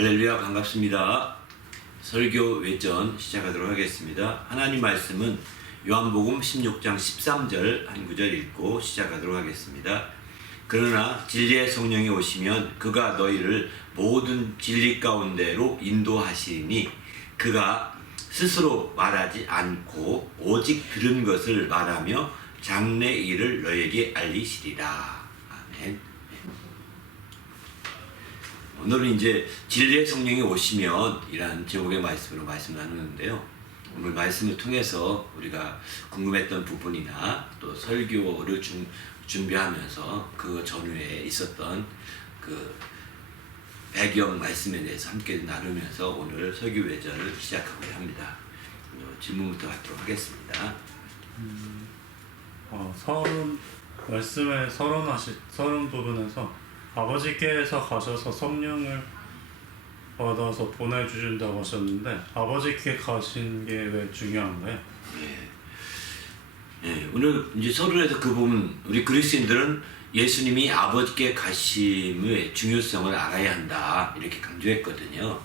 할렐루야, 반갑습니다. 설교 외전 시작하도록 하겠습니다. 하나님 말씀은 요한복음 16장 13절 한 구절 읽고 시작하도록 하겠습니다. 그러나 진리의 성령이 오시면 그가 너희를 모든 진리 가운데로 인도하시니 그가 스스로 말하지 않고 오직 들은 것을 말하며 장래 일을 너희에게 알리시리라. 아멘. 오늘은 이제 진리의 성령이 오시면 이라는 제목의 말씀으로 말씀 나누는데요. 오늘 말씀을 통해서 우리가 궁금했던 부분이나 또 설교를 준비하면서 그 전후에 있었던 그 배경 말씀에 대해서 함께 나누면서 오늘 설교 외전을 시작하고자 합니다. 질문부터 받도록 하겠습니다. 말씀의 서론 부분에서 아버지께서 가셔서 성령을 받아서 보내주신다고 하셨는데 아버지께 가신 게 왜 중요한가요? 오늘 이제 서론에서 그 부분 우리 그리스도인들은 예수님이 아버지께 가심의 중요성을 알아야 한다 이렇게 강조했거든요.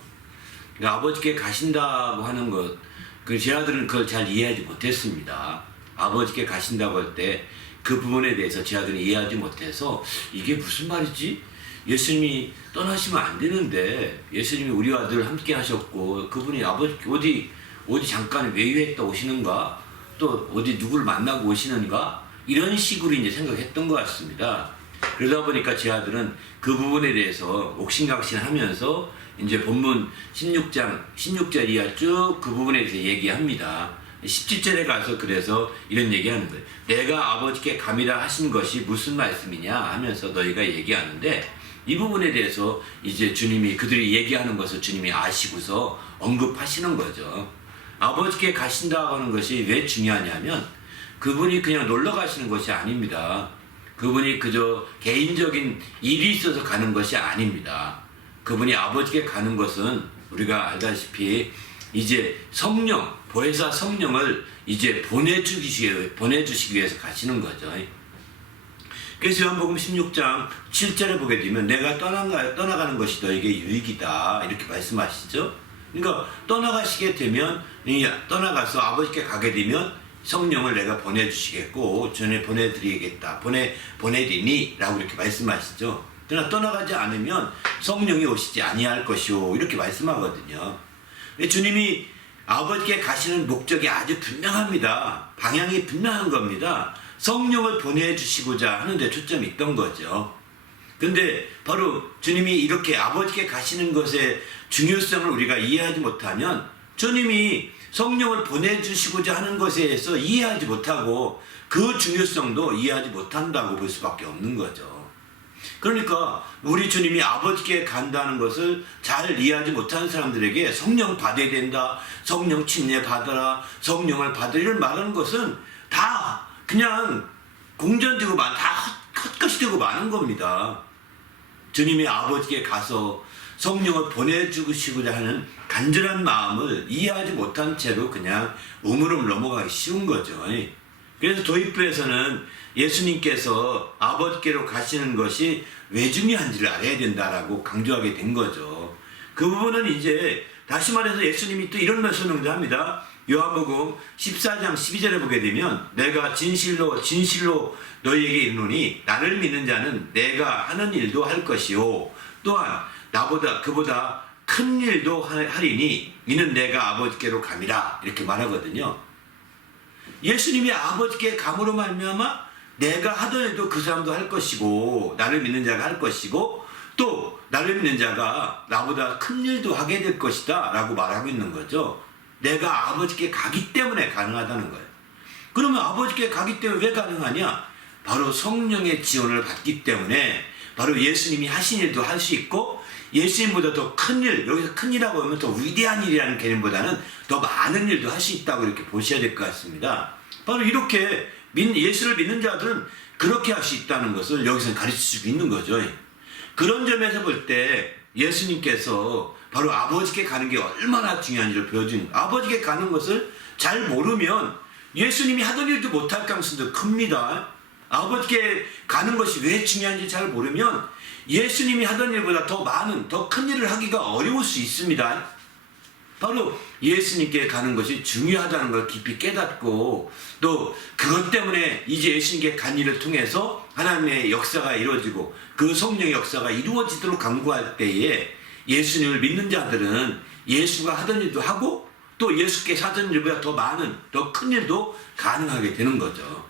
그러니까 아버지께 가신다고 하는 것, 그 제 아들은 그걸 잘 이해하지 못했습니다. 아버지께 가신다고 할 때 그 부분에 대해서 제 아들은 이해하지 못해서 이게 무슨 말이지? 예수님이 떠나시면 안 되는데 예수님이 우리와 늘 함께 하셨고 그분이 아버지 어디 잠깐 외유했다 오시는가? 또 어디 누구를 만나고 오시는가? 이런 식으로 이제 생각했던 것 같습니다. 그러다 보니까 제 아들은 그 부분에 대해서 옥신각신하면서 이제 본문 16절 이하 쭉 그 부분에 대해서 얘기합니다. 17절에 가서 그래서 이런 얘기하는 거예요. 내가 아버지께 감이라 하신 것이 무슨 말씀이냐 하면서 너희가 얘기하는데 이 부분에 대해서 이제 주님이 그들이 얘기하는 것을 주님이 아시고서 언급하시는 거죠. 아버지께 가신다고 하는 것이 왜 중요하냐면 그분이 그냥 놀러 가시는 것이 아닙니다. 그분이 그저 개인적인 일이 있어서 가는 것이 아닙니다. 그분이 아버지께 가는 것은 우리가 알다시피 이제 성령, 보혜사 성령을 이제 보내주시기 위해서 가시는 거죠. 그래서 요한복음 16장 7절에 보게 되면 내가 떠나가는 것이 너에게 유익이다 이렇게 말씀하시죠. 그러니까 떠나가시게 되면 떠나가서 아버지께 가게 되면 성령을 내가 보내주시겠고 전에 보내드리겠다 보내리니 라고 이렇게 말씀하시죠. 그러나 떠나가지 않으면 성령이 오시지 아니할 것이오 이렇게 말씀하거든요. 주님이 아버지께 가시는 목적이 아주 분명합니다. 방향이 분명한 겁니다. 성령을 보내주시고자 하는 데 초점이 있던 거죠. 근데 바로 주님이 이렇게 아버지께 가시는 것의 중요성을 우리가 이해하지 못하면 주님이 성령을 보내주시고자 하는 것에 대해서 이해하지 못하고 그 중요성도 이해하지 못한다고 볼 수밖에 없는 거죠. 그러니까 우리 주님이 아버지께 간다는 것을 잘 이해하지 못하는 사람들에게 성령 받아야 된다, 성령 침례 받아라, 성령을 받으리를 말하는 것은 다 그냥 공전되고 다 헛것이 되고 마는 겁니다. 주님이 아버지께 가서 성령을 보내주시고자 하는 간절한 마음을 이해하지 못한 채로 그냥 우물으로 넘어가기 쉬운 거죠. 그래서 도입부에서는 예수님께서 아버지께로 가시는 것이 왜 중요한지를 알아야 된다라고 강조하게 된 거죠. 그 부분은 이제 다시 말해서 예수님이 또 이런 설명도 합니다. 요한복음 14장 12절에 보게 되면 내가 진실로 너희에게 이르노니 나를 믿는 자는 내가 하는 일도 할 것이요 또한 그보다 큰 일도 하리니 이는 내가 아버지께로 감이라 이렇게 말하거든요. 예수님이 아버지께 감으로 말미암아 내가 하던 일도 그 사람도 할 것이고 나를 믿는 자가 할 것이고 또 나를 믿는 자가 나보다 큰 일도 하게 될 것이다 라고 말하고 있는 거죠. 내가 아버지께 가기 때문에 가능하다는 거예요. 그러면 아버지께 가기 때문에 왜 가능하냐? 바로 성령의 지원을 받기 때문에 바로 예수님이 하신 일도 할 수 있고 예수님보다 더 큰 일, 여기서 큰 일이라고 하면 더 위대한 일이라는 개념보다는 더 많은 일도 할 수 있다고 이렇게 보셔야 될 것 같습니다. 바로 이렇게 예수를 믿는 자들은 그렇게 할 수 있다는 것을 여기서 가르칠 수 있는 거죠. 그런 점에서 볼 때 예수님께서 바로 아버지께 가는 게 얼마나 중요한지를 보여주는 거예요. 아버지께 가는 것을 잘 모르면 예수님이 하던 일도 못할 가능성도 큽니다. 아버지께 가는 것이 왜 중요한지 잘 모르면 예수님이 하던 일보다 더 많은, 더 큰 일을 하기가 어려울 수 있습니다. 바로 예수님께 가는 것이 중요하다는 걸 깊이 깨닫고 또 그것 때문에 이제 예수님께 간 일을 통해서 하나님의 역사가 이루어지고 그 성령의 역사가 이루어지도록 간구할 때에 예수님을 믿는 자들은 예수가 하던 일도 하고 또 예수께서 하던 일보다 더 많은, 더 큰 일도 가능하게 되는 거죠.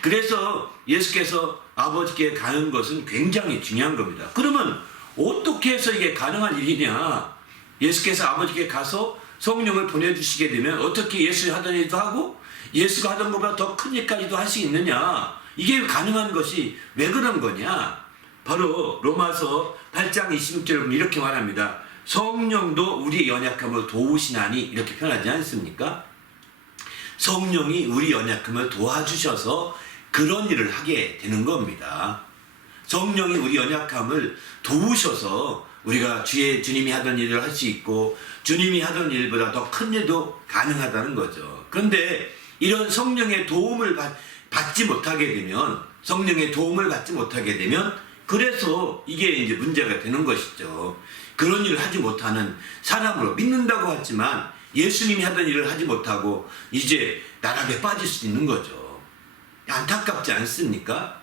그래서 예수께서 아버지께 가는 것은 굉장히 중요한 겁니다. 그러면 어떻게 해서 이게 가능한 일이냐? 예수께서 아버지께 가서 성령을 보내주시게 되면 어떻게 예수 하던 일도 하고 예수가 하던 것보다 더 큰 일까지도 할 수 있느냐? 이게 가능한 것이 왜 그런 거냐? 바로 로마서 8장 26절에 보면 이렇게 말합니다. 성령도 우리 연약함을 도우시나니 이렇게 표현하지 않습니까? 성령이 우리 연약함을 도와주셔서 그런 일을 하게 되는 겁니다. 성령이 우리 연약함을 도우셔서 우리가 주님이 하던 일을 할 수 있고 주님이 하던 일보다 더 큰 일도 가능하다는 거죠. 그런데 이런 성령의 도움을 받지 못하게 되면 그래서 이게 이제 문제가 되는 것이죠. 그런 일을 하지 못하는 사람으로 믿는다고 하지만 예수님이 하던 일을 하지 못하고 이제 나락에 빠질 수 있는 거죠. 안타깝지 않습니까?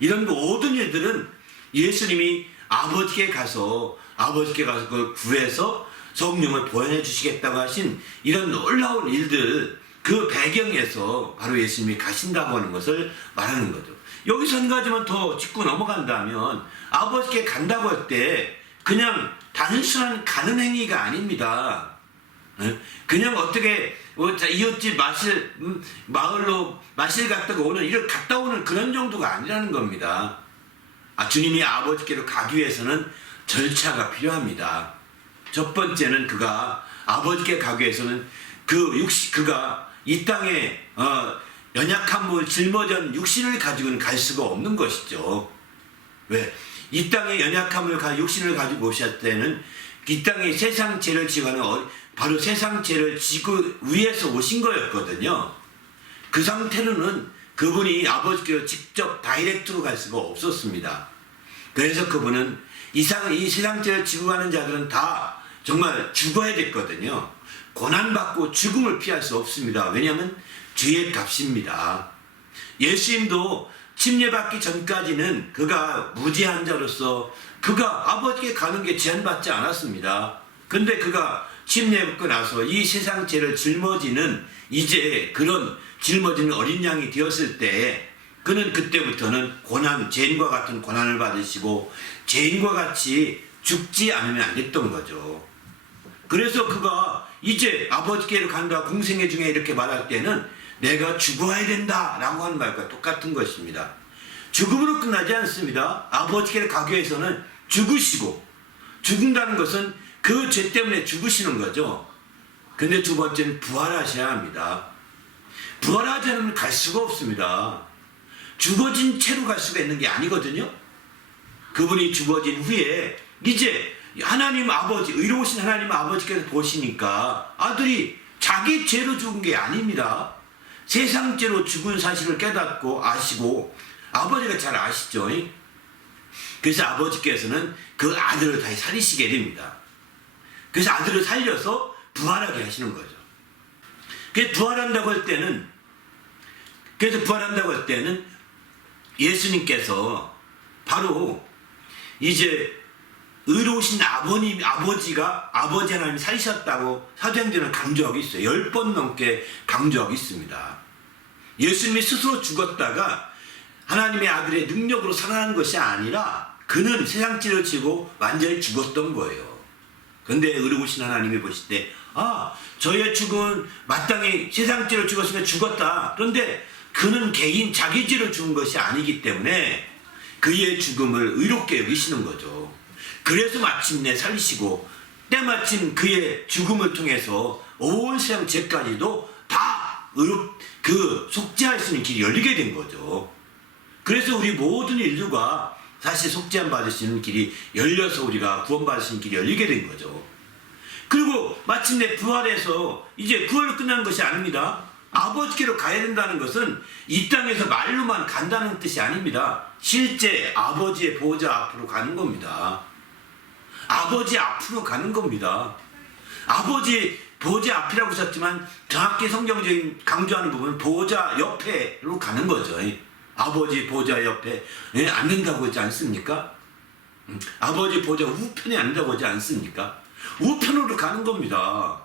이런 모든 일들은 예수님이 아버지께 가서 그걸 구해서 성령을 보여내 주시겠다고 하신 이런 놀라운 일들, 그 배경에서 바로 예수님이 가신다고 하는 것을 말하는 거죠. 여기서 한 가지만 더 짚고 넘어간다면 아버지께 간다고 할 때 그냥 단순한 가는 행위가 아닙니다. 그냥 어떻게 이웃집 마을로 마실 갔다가 갔다 오는 그런 정도가 아니라는 겁니다. 주님이 아버지께로 가기 위해서는 절차가 필요합니다. 첫 번째는 그가 아버지께 가기 위해서는 그가 이 땅에 연약함을 짊어진 육신을 가지고는 갈 수가 없는 것이죠. 왜? 이 땅에 연약함을 육신을 가지고 오셨을 때는 이 땅에 세상 죄를 지고 하는 바로 세상 죄를 지고 위에서 오신 거였거든요. 그 상태로는 그분이 아버지께로 직접 다이렉트로 갈 수가 없었습니다. 그래서 그분은 이 세상 죄를 지고 가는 자들은 다 정말 죽어야 됐거든요. 고난받고 죽음을 피할 수 없습니다. 왜냐하면 죄의 값입니다. 예수님도 침례받기 전까지는 그가 무죄한 자로서 그가 아버지께 가는 게 제한받지 않았습니다. 근데 그가 침례받고 나서 이 세상 죄를 짊어지는 이제 그런 짊어지는 어린 양이 되었을 때 그는 그때부터는 죄인과 같은 고난을 받으시고 죄인과 같이 죽지 않으면 안 됐던 거죠. 그래서 그가 이제 아버지께로 간다 공생애 중에 이렇게 말할 때는 내가 죽어야 된다라고 하는 말과 똑같은 것입니다. 죽음으로 끝나지 않습니다. 아버지께로 가기 위해서는 죽으시고 죽는다는 것은 그 죄 때문에 죽으시는 거죠. 근데 두 번째는 부활하셔야 합니다. 부활하지 않으면 갈 수가 없습니다. 죽어진 채로 갈 수가 있는 게 아니거든요. 그분이 죽어진 후에 이제 하나님 아버지, 의로우신 하나님 아버지께서 보시니까 아들이 자기 죄로 죽은 게 아닙니다. 세상 죄로 죽은 사실을 깨닫고 아시고 아버지가 잘 아시죠. 그래서 아버지께서는 그 아들을 다시 살리시게 됩니다. 그래서 아들을 살려서 부활하게 하시는 거죠. 그래서 부활한다고 할 때는 예수님께서 바로 이제 의로우신 아버지가 아버지 하나님이 살리셨다고 사도행전을 강조하고 있어요. 10번 넘게 강조하고 있습니다. 예수님이 스스로 죽었다가 하나님의 아들의 능력으로 살아난 것이 아니라 그는 세상 죄를 지고 완전히 죽었던 거예요. 그런데 의로우신 하나님이 보실 때 저의 죽음은 마땅히 세상 죄를 죽었으면 죽었다. 그런데 그는 개인 자기 죄로 죽은 것이 아니기 때문에 그의 죽음을 의롭게 여기시는 거죠. 그래서 마침내 살리시고 때마침 그의 죽음을 통해서 온 세상 죄까지도 다 속죄할 수 있는 길이 열리게 된 거죠. 그래서 우리 모든 인류가 사실 속죄함 받을 수 있는 길이 열려서 우리가 구원받을 수 있는 길이 열리게 된 거죠. 그리고 마침내 부활해서 이제 구원을 끝난 것이 아닙니다. 아버지께로 가야 된다는 것은 이 땅에서 말로만 간다는 뜻이 아닙니다. 실제 아버지의 보좌 앞으로 가는 겁니다. 아버지 앞으로 가는 겁니다. 아버지 보좌 앞이라고 썼지만 정확히 성경적인 강조하는 부분은 보좌 옆에로 가는 거죠. 아버지 보좌 옆에 앉는다고 하지 않습니까? 아버지 보좌 우편에 앉는다고 하지 않습니까? 우편으로 가는 겁니다.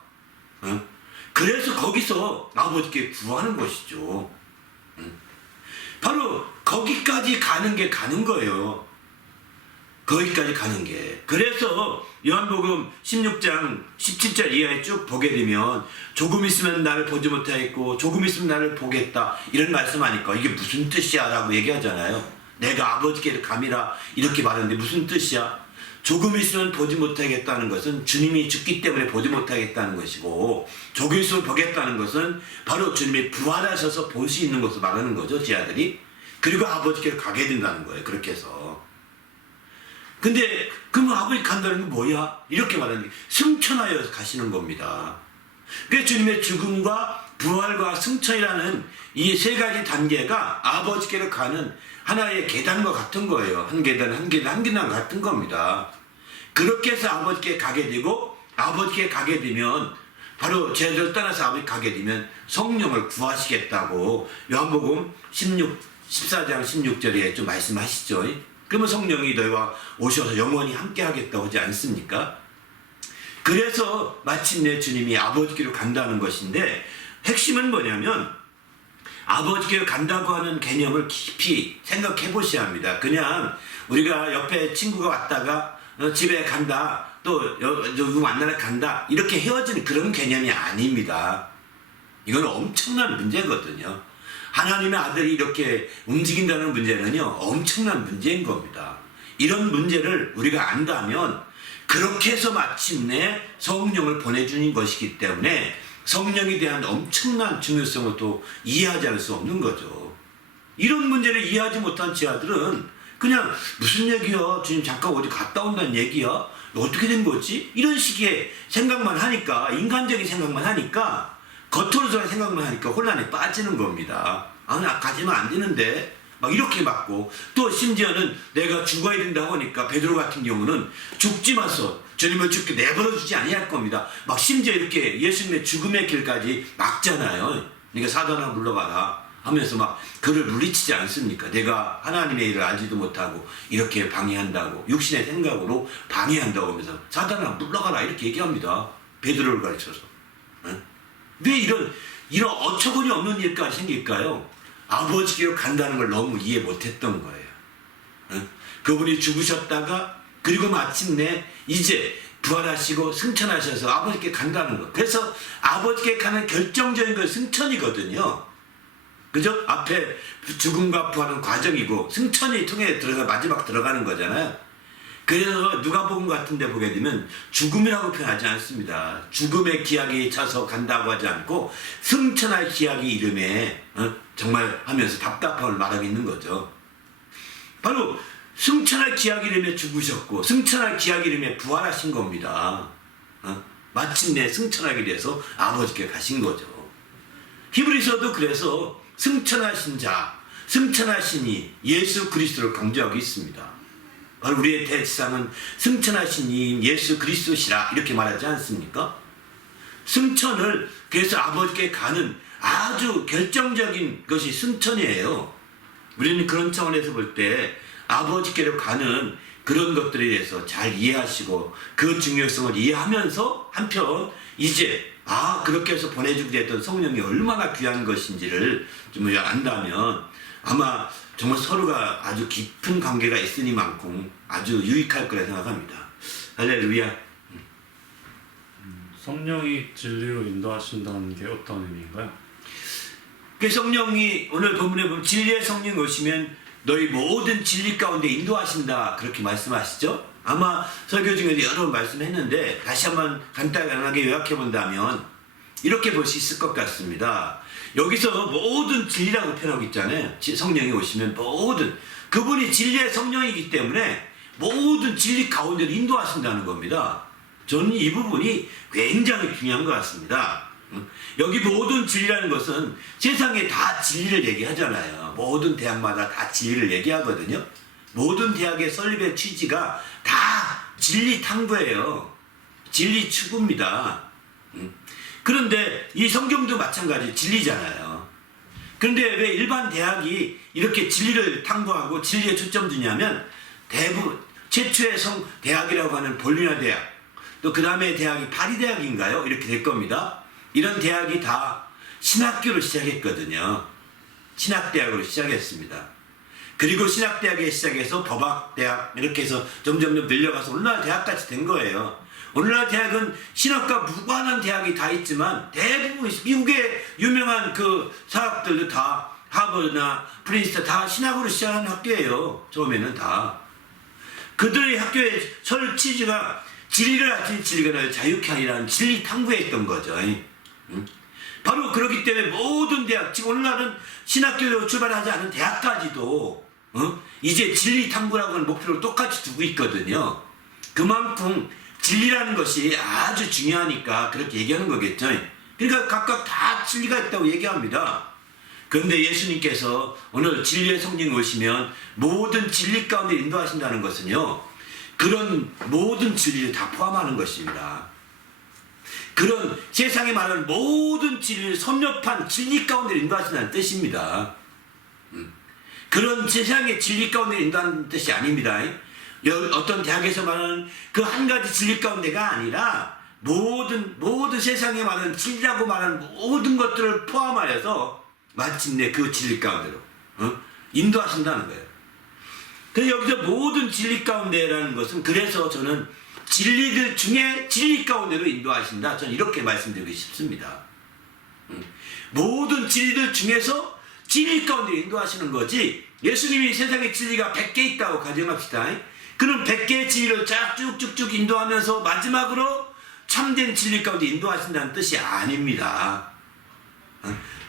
그래서 거기서 아버지께 구하는 것이죠. 바로 거기까지 가는 게 가는 거예요. 거기까지 가는 게. 그래서 요한복음 16장 17절 이하에 쭉 보게 되면 조금 있으면 나를 보지 못하겠고 조금 있으면 나를 보겠다 이런 말씀하니까 이게 무슨 뜻이야 라고 얘기하잖아요. 내가 아버지께 감이라 이렇게 말하는데 무슨 뜻이야? 조금 있으면 보지 못하겠다는 것은 주님이 죽기 때문에 보지 못하겠다는 것이고 조금 있으면 보겠다는 것은 바로 주님이 부활하셔서 볼 수 있는 것을 말하는 거죠. 제 아들이. 그리고 아버지께로 가게 된다는 거예요. 그렇게 해서. 근데 그럼 아버지 간다는 건 뭐야? 이렇게 말하는 게 승천하여 가시는 겁니다. 그래서 주님의 죽음과 부활과 승천이라는 이 세 가지 단계가 아버지께로 가는 하나의 계단과 같은 거예요. 한 계단 한 계단 한 계단 같은 겁니다. 그렇게 해서 아버지께 가게 되고 아버지께 가게 되면 바로 제자들 떠나서 아버지 가게 되면 성령을 구하시겠다고 요한복음 14장 16절에 좀 말씀하시죠. 그러면 성령이 너희와 오셔서 영원히 함께 하겠다고 하지 않습니까? 그래서 마침내 주님이 아버지께로 간다는 것인데 핵심은 뭐냐면 아버지께로 간다고 하는 개념을 깊이 생각해 보셔야 합니다. 그냥 우리가 옆에 친구가 왔다가 집에 간다 또 누구 만나러 간다 이렇게 헤어지는 그런 개념이 아닙니다. 이건 엄청난 문제거든요. 하나님의 아들이 이렇게 움직인다는 문제는요 엄청난 문제인 겁니다. 이런 문제를 우리가 안다면 그렇게 해서 마침내 성령을 보내주는 것이기 때문에 성령에 대한 엄청난 중요성을 또 이해하지 않을 수 없는 거죠. 이런 문제를 이해하지 못한 지하들은 그냥 무슨 얘기야? 주님 잠깐 어디 갔다 온다는 얘기야? 어떻게 된 거지? 이런 식의 생각만 하니까 인간적인 생각만 하니까 겉으로서 생각만 하니까 혼란에 빠지는 겁니다. 아, 나 가지면 안 되는데 막 이렇게 맞고 또 심지어는 내가 죽어야 된다고 하니까 베드로 같은 경우는 죽지 마소 주님을 죽게 내버려 두지 아니할 겁니다. 막 심지어 이렇게 예수님의 죽음의 길까지 막잖아요. 그러니까 사단아 물러가라 하면서 막 그를 물리치지 않습니까? 내가 하나님의 일을 알지도 못하고 이렇게 방해한다고 육신의 생각으로 방해한다고 하면서 사단아 물러가라 이렇게 얘기합니다. 베드로를 가르쳐서. 왜 이런 어처구니 없는 일까지 생길까요? 아버지께로 간다는 걸 너무 이해 못했던 거예요. 그분이 죽으셨다가 그리고 마침내 이제 부활하시고 승천하셔서 아버지께 간다는 것. 그래서 아버지께 가는 결정적인 건 승천이거든요. 그죠? 앞에 죽음과 부활은 과정이고 승천이 통해 마지막 들어가는 거잖아요. 그래서 누가복음 같은 데 보게 되면 죽음이라고 표현하지 않습니다. 죽음의 기약이 차서 간다고 하지 않고 승천할 기약이 이름에 정말 하면서 답답함을 말하고 있는 거죠. 바로 승천할 기약 이름에 죽으셨고 승천할 기약 이름에 부활하신 겁니다. 마침내 승천하게 돼서 아버지께 가신 거죠. 히브리서도 그래서 승천하신 자, 승천하시니 예수 그리스도를 강조하고 있습니다. 바로 우리의 대지상은 승천하신 이인 예수 그리스도시라 이렇게 말하지 않습니까? 승천을 그래서 아버지께 가는 아주 결정적인 것이 승천이에요. 우리는 그런 차원에서 볼 때 아버지께로 가는 그런 것들에 대해서 잘 이해하시고 그 중요성을 이해하면서 한편 이제 그렇게 해서 보내주게 됐던 성령이 얼마나 귀한 것인지를 좀 안다면 아마 정말 서로가 아주 깊은 관계가 있으니만큼 아주 유익할 거라 생각합니다. 할렐루야. 성령이 진리로 인도하신다는 게 어떤 의미인가요? 그 성령이 오늘 본문에 보면 진리의 성령이 오시면 너희 모든 진리 가운데 인도하신다 그렇게 말씀하시죠. 아마 설교 중에도 여러 번 말씀했는데 다시 한번 간단하게 요약해 본다면 이렇게 볼 수 있을 것 같습니다. 여기서 모든 진리라고 표현하고 있잖아요. 성령이 오시면 모든 그분이 진리의 성령이기 때문에 모든 진리 가운데를 인도하신다는 겁니다. 저는 이 부분이 굉장히 중요한 것 같습니다. 여기 모든 진리라는 것은 세상에 다 진리를 얘기하잖아요. 모든 대학마다 다 진리를 얘기하거든요. 모든 대학의 설립의 취지가 다 진리 탐구예요. 진리 추구입니다. 그런데 이 성경도 마찬가지 진리잖아요. 그런데 왜 일반 대학이 이렇게 진리를 탐구하고 진리에 초점 두냐면 대부분 최초의 대학이라고 하는 볼리나 대학, 또 그 다음에 대학이 파리 대학인가요? 이렇게 될 겁니다. 이런 대학이 다 신학교로 시작했거든요. 신학대학으로 시작했습니다. 그리고 신학대학에 시작해서 법학대학 이렇게 해서 점점 늘려가서 오늘날 대학같이 된 거예요. 오늘날 대학은 신학과 무관한 대학이 다 있지만 대부분 미국의 유명한 그 사학들도 다 하버드나 프린스턴 다 신학으로 시작한 학교예요. 처음에는 다. 그들의 학교의 설 취지가 진리를 아친 진리가 자유케 하리라는 진리 탐구했던 거죠. 바로 그렇기 때문에 모든 대학, 지금 오늘날은 신학교로 출발하지 않은 대학까지도 이제 진리 탐구라고 하는 목표를 똑같이 두고 있거든요. 그만큼 진리라는 것이 아주 중요하니까 그렇게 얘기하는 거겠죠. 그러니까 각각 다 진리가 있다고 얘기합니다. 그런데 예수님께서 오늘 진리의 성경에 오시면 모든 진리 가운데 인도하신다는 것은요, 그런 모든 진리를 다 포함하는 것입니다. 그런 세상에 말하는 모든 진리를 섭렵한 진리 가운데 인도하신다는 뜻입니다. 그런 세상의 진리 가운데 인도하는 뜻이 아닙니다. 어떤 대학에서 말하는 그 한 가지 진리 가운데가 아니라 모든 세상에 말하는 진리라고 말하는 모든 것들을 포함하여서 마침내 그 진리 가운데로 인도하신다는 거예요. 그래서 여기서 모든 진리 가운데라는 것은, 그래서 저는 진리들 중에 진리 가운데로 인도하신다, 저는 이렇게 말씀드리고 싶습니다. 모든 진리들 중에서 진리 가운데 인도하시는 거지, 예수님이 세상에 진리가 100개 있다고 가정합시다. 그럼 100개의 진리를 쫙 쭉쭉쭉 인도하면서 마지막으로 참된 진리 가운데 인도하신다는 뜻이 아닙니다.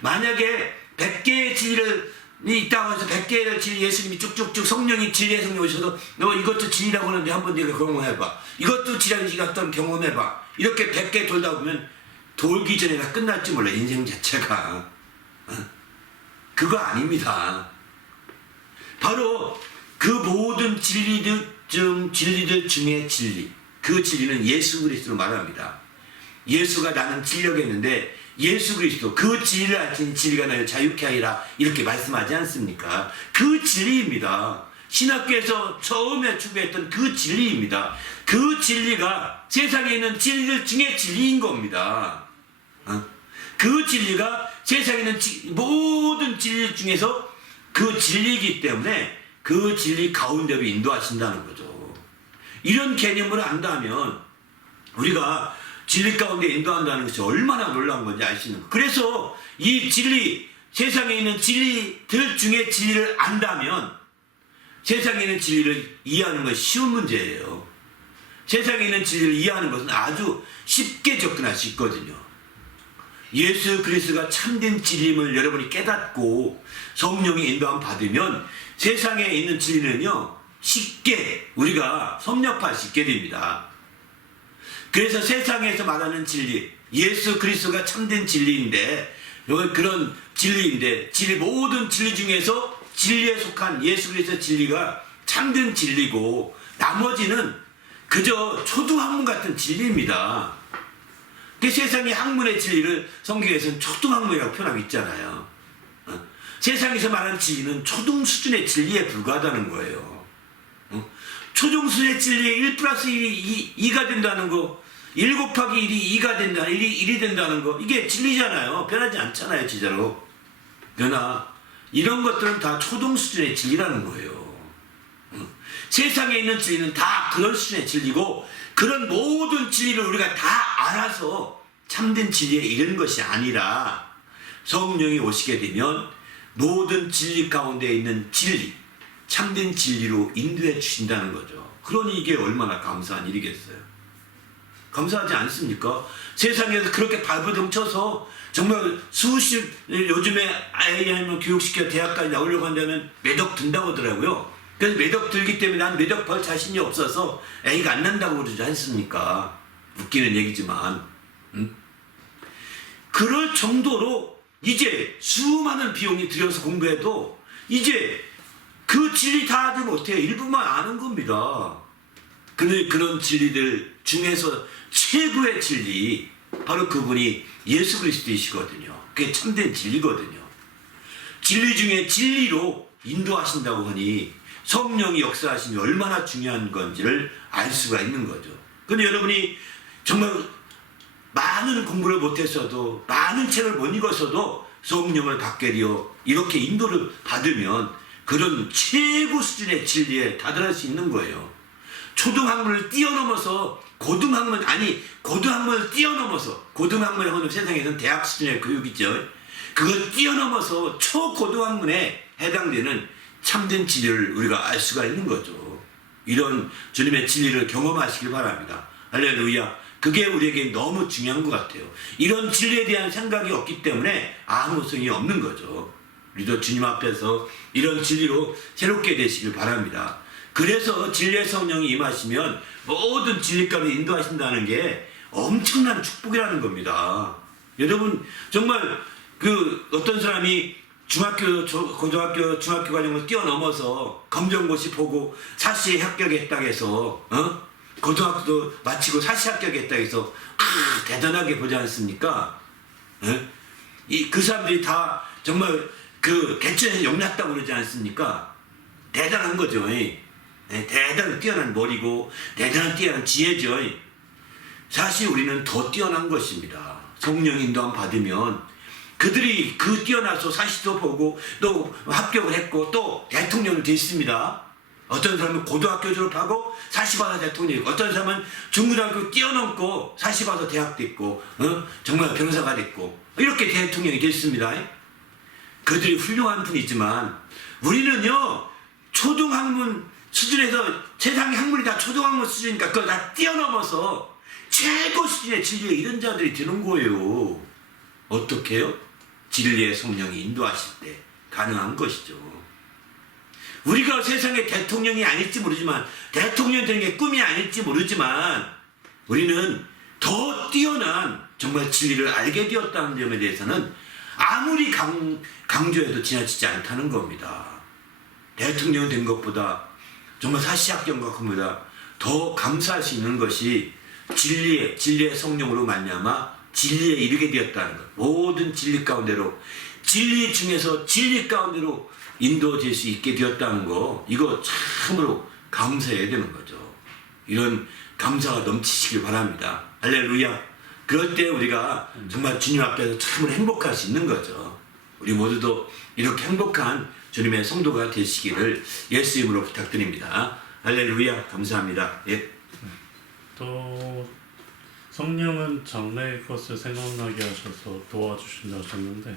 만약에 100개의 진리를 있다고 해서 100개의 진리 예수님이 쭉쭉쭉 성령이 진리의 성령 오셔서 너 이것도 진리라고 하는데 한번 네가 경험해봐, 이것도 진리라고 한번 경험해봐, 이렇게 100개 돌다 보면 돌기 전에 다 끝날지 몰라, 인생 자체가. 그거 아닙니다. 바로 그 모든 진리들 중에 진리, 그 진리는 예수 그리스도로 말합니다. 예수가 나는 진리였는데 예수 그리스도, 그 진리를 아친 진리가 나를 자유케 하리라, 이렇게 말씀하지 않습니까? 그 진리입니다. 신학교에서 처음에 추구했던 그 진리입니다. 그 진리가 세상에 있는 진리들 중에 진리인 겁니다. 그 진리가 세상에 있는 모든 진리 중에서 그 진리이기 때문에 그 진리 가운데로 인도하신다는 거죠. 이런 개념을 안다면 우리가 진리 가운데 인도한다는 것이 얼마나 놀라운 건지 알 수 있는 거예요. 그래서 이 진리, 세상에 있는 진리들 중에 진리를 안다면 세상에 있는 진리를 이해하는 것이 쉬운 문제예요. 세상에 있는 진리를 이해하는 것은 아주 쉽게 접근할 수 있거든요. 예수 그리스도가 참된 진리임을 여러분이 깨닫고 성령의 인도함 받으면 세상에 있는 진리는요, 쉽게 우리가 섭렵할 수 있게 됩니다. 그래서 세상에서 말하는 진리, 예수 그리스도가 참된 진리인데, 그런 진리인데, 모든 진리 중에서 진리에 속한 예수 그리스도 진리가 참된 진리고, 나머지는 그저 초등학문 같은 진리입니다. 그 세상의 학문의 진리를 성경에서는 초등학문이라고 표현하고 있잖아요. 세상에서 말하는 진리는 초등 수준의 진리에 불과하다는 거예요. 초등 수준의 진리에 1 플러스 1이 2가 된다는 거, 1 곱하기 1이 2가 된다, 1이 된다는 거, 이게 진리잖아요. 변하지 않잖아요, 진짜로. 그러나 이런 것들은 다 초등 수준의 진리라는 거예요. 세상에 있는 진리는 다 그런 수준의 진리고, 그런 모든 진리를 우리가 다 알아서 참된 진리에 이르는 것이 아니라 성령이 오시게 되면 모든 진리 가운데 있는 진리, 참된 진리로 인도해 주신다는 거죠. 그러니 이게 얼마나 감사한 일이겠어요. 감사하지 않습니까? 세상에서 그렇게 발버둥 쳐서 정말 요즘에 아이 아니면 교육시켜 대학까지 나오려고 한다면 매덕 든다고 하더라고요. 그래서 매덕 들기 때문에 난 매덕 벌 자신이 없어서 애가 안 난다고 그러지 않습니까? 웃기는 얘기지만. 그럴 정도로 이제 수많은 비용이 들여서 공부해도 이제 그 진리 다 하지 못해요. 일부만 아는 겁니다. 근데 그런 진리들 중에서 최고의 진리, 바로 그분이 예수 그리스도이시거든요. 그게 참된 진리거든요. 진리 중에 진리로 인도하신다고 하니 성령이 역사하심이 얼마나 중요한 건지를 알 수가 있는 거죠. 근데 여러분이 정말 많은 공부를 못했어도, 많은 책을 못 읽었어도 성령을 받게 되어 이렇게 인도를 받으면 그런 최고 수준의 진리에 다다를 수 있는 거예요. 초등학문을 뛰어넘어서 고등학문을 뛰어넘어서, 고등학문은 세상에서는 대학 수준의 교육이죠. 그걸 뛰어넘어서 초고등학문에 해당되는 참된 진리를 우리가 알 수가 있는 거죠. 이런 주님의 진리를 경험하시길 바랍니다. 할렐루야. 그게 우리에게 너무 중요한 것 같아요. 이런 진리에 대한 생각이 없기 때문에 아무성이 없는 거죠. 우리도 주님 앞에서 이런 진리로 새롭게 되시길 바랍니다. 그래서 진리의 성령이 임하시면 모든 진리 가운데 인도하신다는 게 엄청난 축복이라는 겁니다. 여러분, 정말 어떤 사람이 고등학교, 중학교 과정을 뛰어넘어서 검정고시 보고 사시에 합격했다고 해서, 고등학교도 마치고 사시 합격했다고 해서, 대단하게 보지 않습니까? 그 사람들이 다 정말 개천에서 용났다고 그러지 않습니까? 대단한 거죠. 대단한 뛰어난 머리고, 대단한 뛰어난 지혜죠. 사실 우리는 더 뛰어난 것입니다. 성령 인도함 받으면, 그들이 뛰어나서 사시도 보고 또 합격을 했고 또 대통령이 됐습니다. 어떤 사람은 고등학교 졸업하고 사시 봐서 대통령이고, 어떤 사람은 중고등학교 뛰어넘고 사시 봐서 대학 됐고, 정말 변호사가 됐고, 이렇게 대통령이 됐습니다. 그들이 훌륭한 분이지만 우리는요, 초등학문 수준에서, 세상의 학문이 다 초등학문 수준이니까 그걸 다 뛰어넘어서 최고 수준의 진리에 이른 자들이 되는 거예요. 어떻게 해요? 진리의 성령이 인도하실 때 가능한 것이죠. 우리가 세상의 대통령이 아닐지 모르지만, 대통령 되는 게 꿈이 아닐지 모르지만, 우리는 더 뛰어난 정말 진리를 알게 되었다는 점에 대해서는 아무리 강조해도 지나치지 않다는 겁니다. 대통령 된 것보다, 정말 사시 합격한 것보다 더 감사할 수 있는 것이 진리의 성령으로 말미암아 진리에 이르게 되었다는 것. 모든 진리 가운데로, 진리 중에서 진리 가운데로 인도될 수 있게 되었다는 거, 이거 참으로 감사해야 되는 거죠. 이런 감사가 넘치시길 바랍니다. 할렐루야. 그럴 때 우리가 정말 주님 앞에서 참으로 행복할 수 있는 거죠. 우리 모두도 이렇게 행복한 주님의 성도가 되시기를 예수 이름으로 부탁드립니다. 할렐루야. 감사합니다. 예. 또 성령은 장래의 것을 생각나게 하셔서 도와주신다 하셨는데,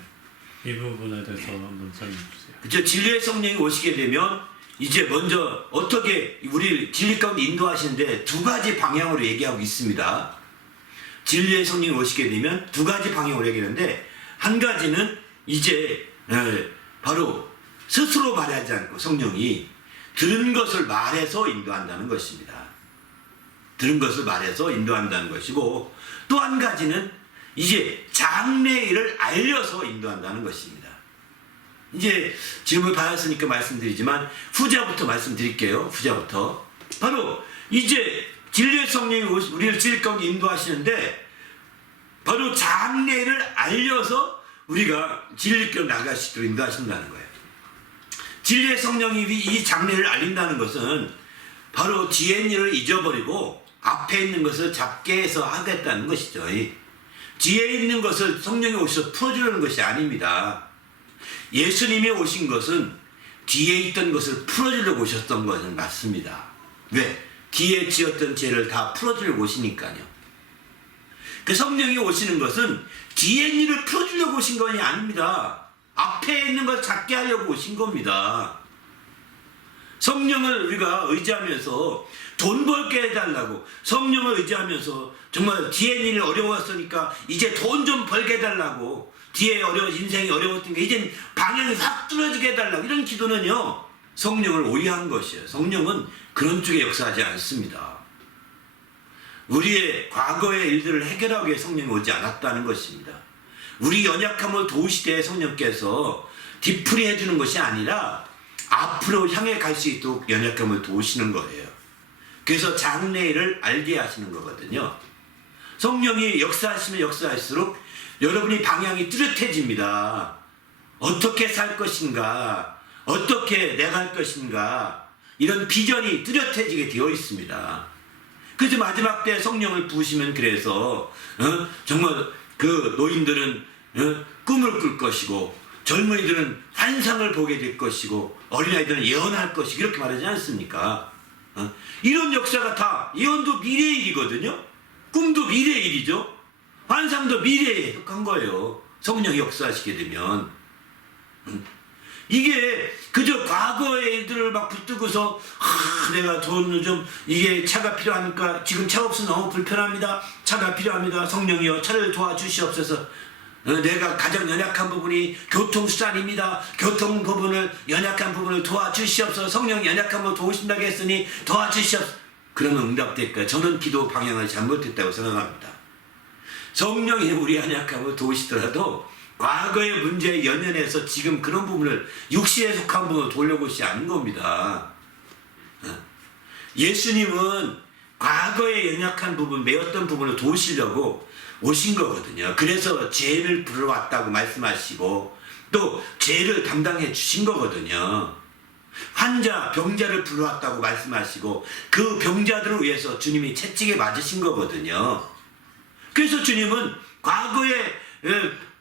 이 부분에 대해서 한번 설명해 주세요. 그렇죠. 진리의 성령이 오시게 되면 이제 먼저 어떻게 우리 진리 가운데 인도하시는데 두 가지 방향으로 얘기하고 있습니다. 진리의 성령이 오시게 되면 두 가지 방향으로 얘기하는데, 한 가지는 이제 바로 스스로 말하지 않고 성령이 들은 것을 말해서 인도한다는 것입니다. 들은 것을 말해서 인도한다는 것이고, 또 한 가지는 이제 장래의 일을 알려서 인도한다는 것입니다. 이제 질문을 받았으니까 말씀드리지만 후자부터 말씀드릴게요. 후자부터. 바로 이제 진리의 성령이 우리를 진리 가운데 인도하시는데, 바로 장래를 알려서 우리가 진리로 나갈 수 있도록 인도하신다는 거예요. 진리의 성령이 이 장래를 알린다는 것은 바로 뒤에 있는 일을 잊어버리고 앞에 있는 것을 잡게 해서 하겠다는 것이죠. 뒤에 있는 것을 성령이 오셔서 풀어주려는 것이 아닙니다. 예수님이 오신 것은 뒤에 있던 것을 풀어주려고 오셨던 것은 맞습니다. 왜? 뒤에 지었던 죄를 다 풀어주려고 오시니까요. 그 성령이 오시는 것은 뒤에 있는 일을 풀어주려고 오신 것이 아닙니다. 앞에 있는 걸 잡게 하려고 오신 겁니다. 성령을 우리가 의지하면서 돈 벌게 해달라고, 성령을 의지하면서 정말 뒤에 있는 일이 어려웠으니까 이제 돈 좀 벌게 해달라고, 뒤에 인생이 어려웠으니까 이제 방향이 확 뚫어지게 해달라고, 이런 기도는요, 성령을 오해한 것이에요. 성령은 그런 쪽에 역사하지 않습니다. 우리의 과거의 일들을 해결하기 위해 성령이 오지 않았다는 것입니다. 우리 연약함을 도우시되 성령께서 뒤풀이 해주는 것이 아니라 앞으로 향해 갈 수 있도록 연약함을 도우시는 거예요. 그래서 장래일을 알게 하시는 거거든요. 성령이 역사하시면 역사할수록 여러분이 방향이 뚜렷해집니다. 어떻게 살 것인가, 어떻게 내가 할 것인가, 이런 비전이 뚜렷해지게 되어 있습니다. 그래서 마지막 때 성령을 부으시면 그래서 정말 그 노인들은 꿈을 꿀 것이고 젊은이들은 환상을 보게 될 것이고 어린아이들은 예언할 것이고 이렇게 말하지 않습니까? 이런 역사가 다 예언도 미래의 일이거든요. 꿈도 미래의 일이죠. 환상도 미래에 속한 거예요. 성령이 역사하시게 되면. 이게 그저 과거의 일들을 막 붙들고서 내가 돈을 좀 이게 차가 필요하니까 지금 차 없으면 너무 불편합니다. 차가 필요합니다. 성령이여 차를 도와주시옵소서. 내가 가장 연약한 부분이 교통수단입니다. 교통 부분을 연약한 부분을 도와주시옵소서. 성령이 연약한 걸 도우신다고 했으니 도와주시옵소서. 그러면 응답될까요? 저는 기도 방향을 잘못했다고 생각합니다. 성령이 우리 연약함을 도우시더라도 과거의 문제에 연연해서 지금 그런 부분을 육신에 속한 부분을 돌려보시지 않는 겁니다. 예수님은 과거의 연약한 부분, 매였던 부분을 도우시려고 오신 거거든요. 그래서 죄를 불러왔다고 말씀하시고 또 죄를 담당해 주신 거거든요. 환자, 병자를 불러왔다고 말씀하시고 그 병자들을 위해서 주님이 채찍에 맞으신 거거든요. 그래서 주님은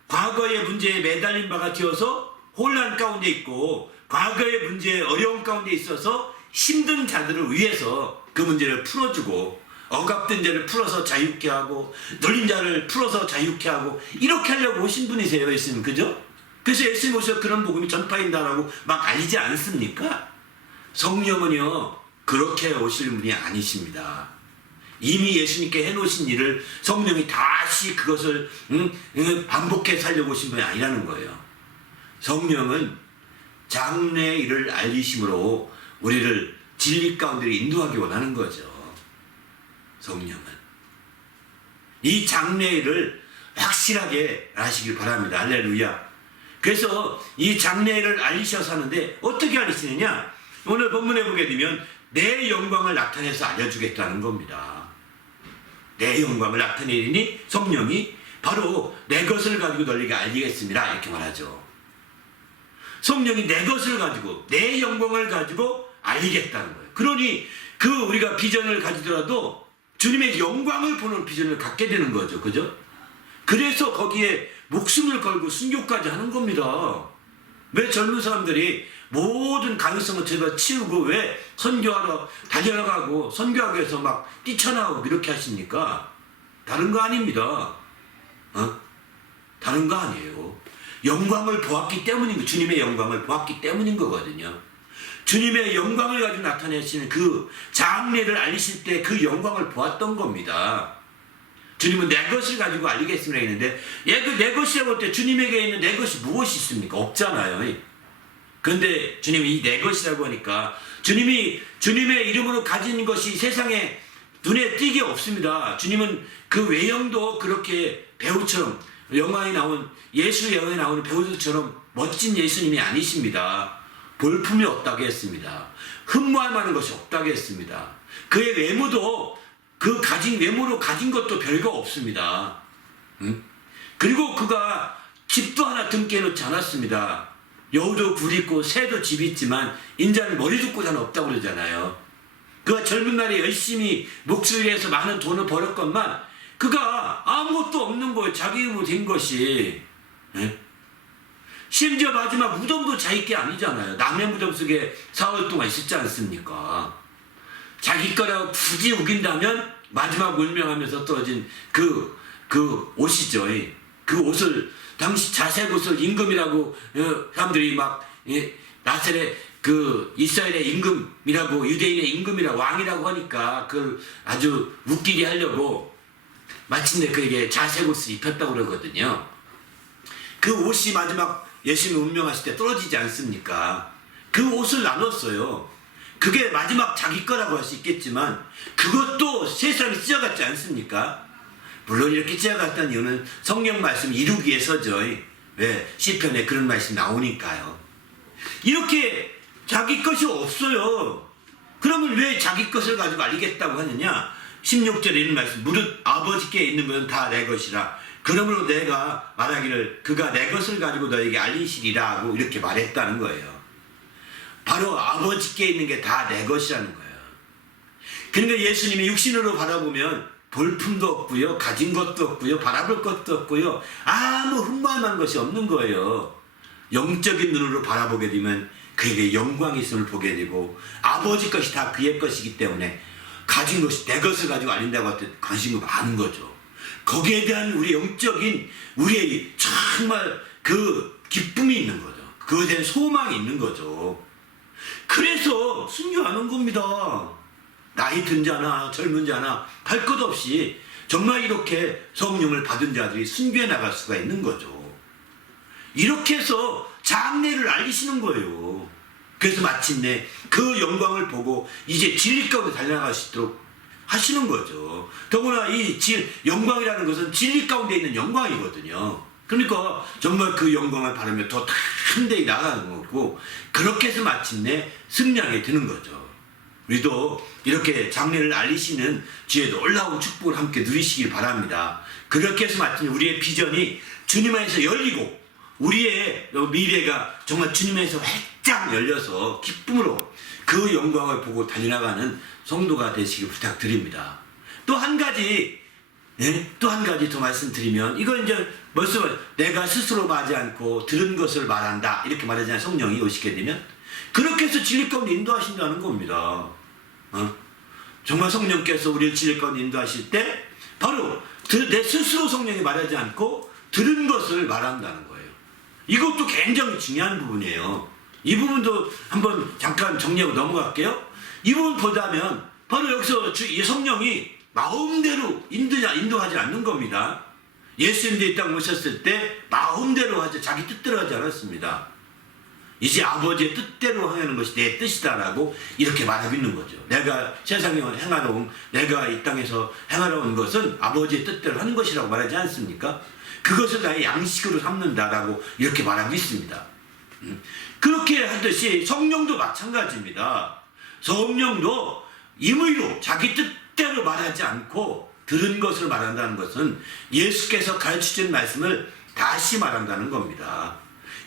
과거의 문제에 매달린 바가 되어서 혼란 가운데 있고 과거의 문제에 어려움 가운데 있어서 힘든 자들을 위해서 그 문제를 풀어주고 억압된 자를 풀어서 자유케 하고 눌린 자를 풀어서 자유케 하고 이렇게 하려고 오신 분이세요. 예수님. 그죠? 그래서 예수님 오셔서 그런 복음이 전파인다라고 막 알리지 않습니까? 성령은요 그렇게 오실 분이 아니십니다. 이미 예수님께 해놓으신 일을 성령이 다시 그것을 반복해 살려고 오신 분이 아니라는 거예요. 성령은 장래의 일을 알리심으로 우리를 진리 가운데 인도하기 원하는 거죠. 성령은 이 장래의 일을 확실하게 하시길 바랍니다. 할렐루야. 그래서 이 장래의 일을 알리셔서 하는데 어떻게 알리시느냐? 오늘 본문에 보게 되면 내 영광을 나타내서 알려주겠다는 겁니다. 내 영광을 나타내리니 성령이 바로 내 것을 가지고 널리게 알리겠습니다. 이렇게 말하죠. 성령이 내 것을 가지고 내 영광을 가지고 알리겠다는 거예요. 그러니 그 우리가 비전을 가지더라도 주님의 영광을 보는 비전을 갖게 되는 거죠. 그죠? 그래서 거기에 목숨을 걸고 순교까지 하는 겁니다. 왜 젊은 사람들이 모든 가능성을 집어치우고 왜 선교하러 달려나가고 선교하기 위해서 막 뛰쳐나오고 이렇게 하십니까? 다른 거 아닙니다. 다른 거 아니에요. 영광을 보았기 때문인 거, 주님의 영광을 보았기 때문인 거거든요. 주님의 영광을 가지고 나타내시는 그 장래를 알리실 때 그 영광을 보았던 겁니다. 주님은 내 것을 가지고 알리겠습니다 했는데 그 내 것이라고 할 때 주님에게 있는 내 것이 무엇이 있습니까? 없잖아요. 그런데 주님이 이 내 것이라고 하니까 주님의 이름으로 가진 것이 세상에 눈에 띄게 없습니다. 주님은 그 외형도 그렇게 배우처럼 영화에 나온 예수 영화에 나오는 배우들처럼 멋진 예수님이 아니십니다. 볼품이 없다고 했습니다. 흠모할 만한 것이 없다고 했습니다. 그의 외모도 그 외모로 가진 것도 별거 없습니다. 그리고 그가 집도 하나 등께 놓지 않았습니다. 여우도 굴 있고 새도 집 있지만 인자는 머리 둘 곳 하나 없다고 그러잖아요. 그가 젊은 날에 열심히 목숨을 위해서 많은 돈을 벌었건만 그가 아무것도 없는 거예요. 자기 힘으로 된 것이. 심지어 마지막 무덤도 자기 게 아니잖아요. 남의 무덤 속에 4월 동안 있었지 않습니까? 자기 거라고 굳이 우긴다면 마지막 운명하면서 떨어진 그 옷이죠. 그 옷을 당시 자색 옷을 임금이라고 사람들이 막 나세렛 그 이스라엘의 임금이라고 유대인의 임금이라고 왕이라고 하니까 그걸 아주 웃기게 하려고 마침내 그에게 자색 옷을 입혔다고 그러거든요. 그 옷이 마지막 예수님 운명하실 때 떨어지지 않습니까? 그 옷을 나눴어요. 그게 마지막 자기 거라고 할 수 있겠지만 그것도 세상에 찢어갔지 않습니까? 물론 이렇게 째어갔던 이유는 성경 말씀 이루기 위해서죠. 왜? 시편에 그런 말씀 나오니까요. 이렇게 자기 것이 없어요. 그러면 왜 자기 것을 가지고 알리겠다고 하느냐? 16절에 있는 말씀, 무릇 아버지께 있는 것은 다 내 것이라. 그러므로 내가 말하기를 그가 내 것을 가지고 너에게 알리시리라 하고 이렇게 말했다는 거예요. 바로 아버지께 있는 게 다 내 것이라는 거예요. 그러니까 예수님이 육신으로 바라보면 볼품도 없고요, 가진 것도 없고요, 바라볼 것도 없고요, 아무 흠모할 것이 없는 거예요. 영적인 눈으로 바라보게 되면 그에게 영광이 있음을 보게 되고, 아버지 것이 다 그의 것이기 때문에 가진 것이 내 것을 가지고 알린다고 할 때 관심이 많은 거죠. 거기에 대한 우리 영적인 우리의 정말 그 기쁨이 있는 거죠. 그거에 대한 소망이 있는 거죠. 그래서 순교하는 겁니다. 나이 든 자나 젊은 자나 할 것 없이 정말 이렇게 성령을 받은 자들이 순교해 나갈 수가 있는 거죠. 이렇게 해서 장래를 알리시는 거예요. 그래서 마침내 그 영광을 보고 이제 진리 가운데 달려나갈 수 있도록 하시는 거죠. 더구나 이 영광이라는 것은 진리 가운데 있는 영광이거든요. 그러니까 정말 그 영광을 바라며 더 큰 데에 나가는 거고, 그렇게 해서 마침내 승리하게 되는 거죠. 우리도 이렇게 장래를 알리시는 주의 놀라운 축복을 함께 누리시길 바랍니다. 그렇게 해서 마침내 우리의 비전이 주님 안에서 열리고, 우리의 미래가 정말 주님 안에서 활짝 열려서 기쁨으로 그 영광을 보고 달려나가는 성도가 되시길 부탁드립니다. 또 한 가지 더 말씀드리면, 이건 이제 벌써 내가 스스로 말하지 않고 들은 것을 말한다 이렇게 말하잖아요. 성령이 오시게 되면 그렇게 해서 진리 가운데 인도하신다는 겁니다. 정말 성령께서 우리를 진리 가운데 인도하실 때 바로 내 스스로 성령이 말하지 않고 들은 것을 말한다는 거예요. 이것도 굉장히 중요한 부분이에요. 이 부분도 한번 잠깐 정리하고 넘어갈게요. 이 부분 보자면 바로 여기서 성령이 마음대로 인도하지 않는 겁니다. 예수님도 이 땅 오셨을 때 마음대로 하지, 자기 뜻대로 하지 않았습니다. 이제 아버지의 뜻대로 하는 것이 내 뜻이다라고 이렇게 말하고 있는 거죠. 내가 세상에 행하러 온, 내가 이 땅에서 행하러 온 것은 아버지의 뜻대로 하는 것이라고 말하지 않습니까? 그것을 나의 양식으로 삼는다라고 이렇게 말하고 있습니다. 그렇게 하듯이 성령도 마찬가지입니다. 성령도 임의로 자기 뜻대로 말하지 않고 들은 것을 말한다는 것은 예수께서 가르치신 말씀을 다시 말한다는 겁니다.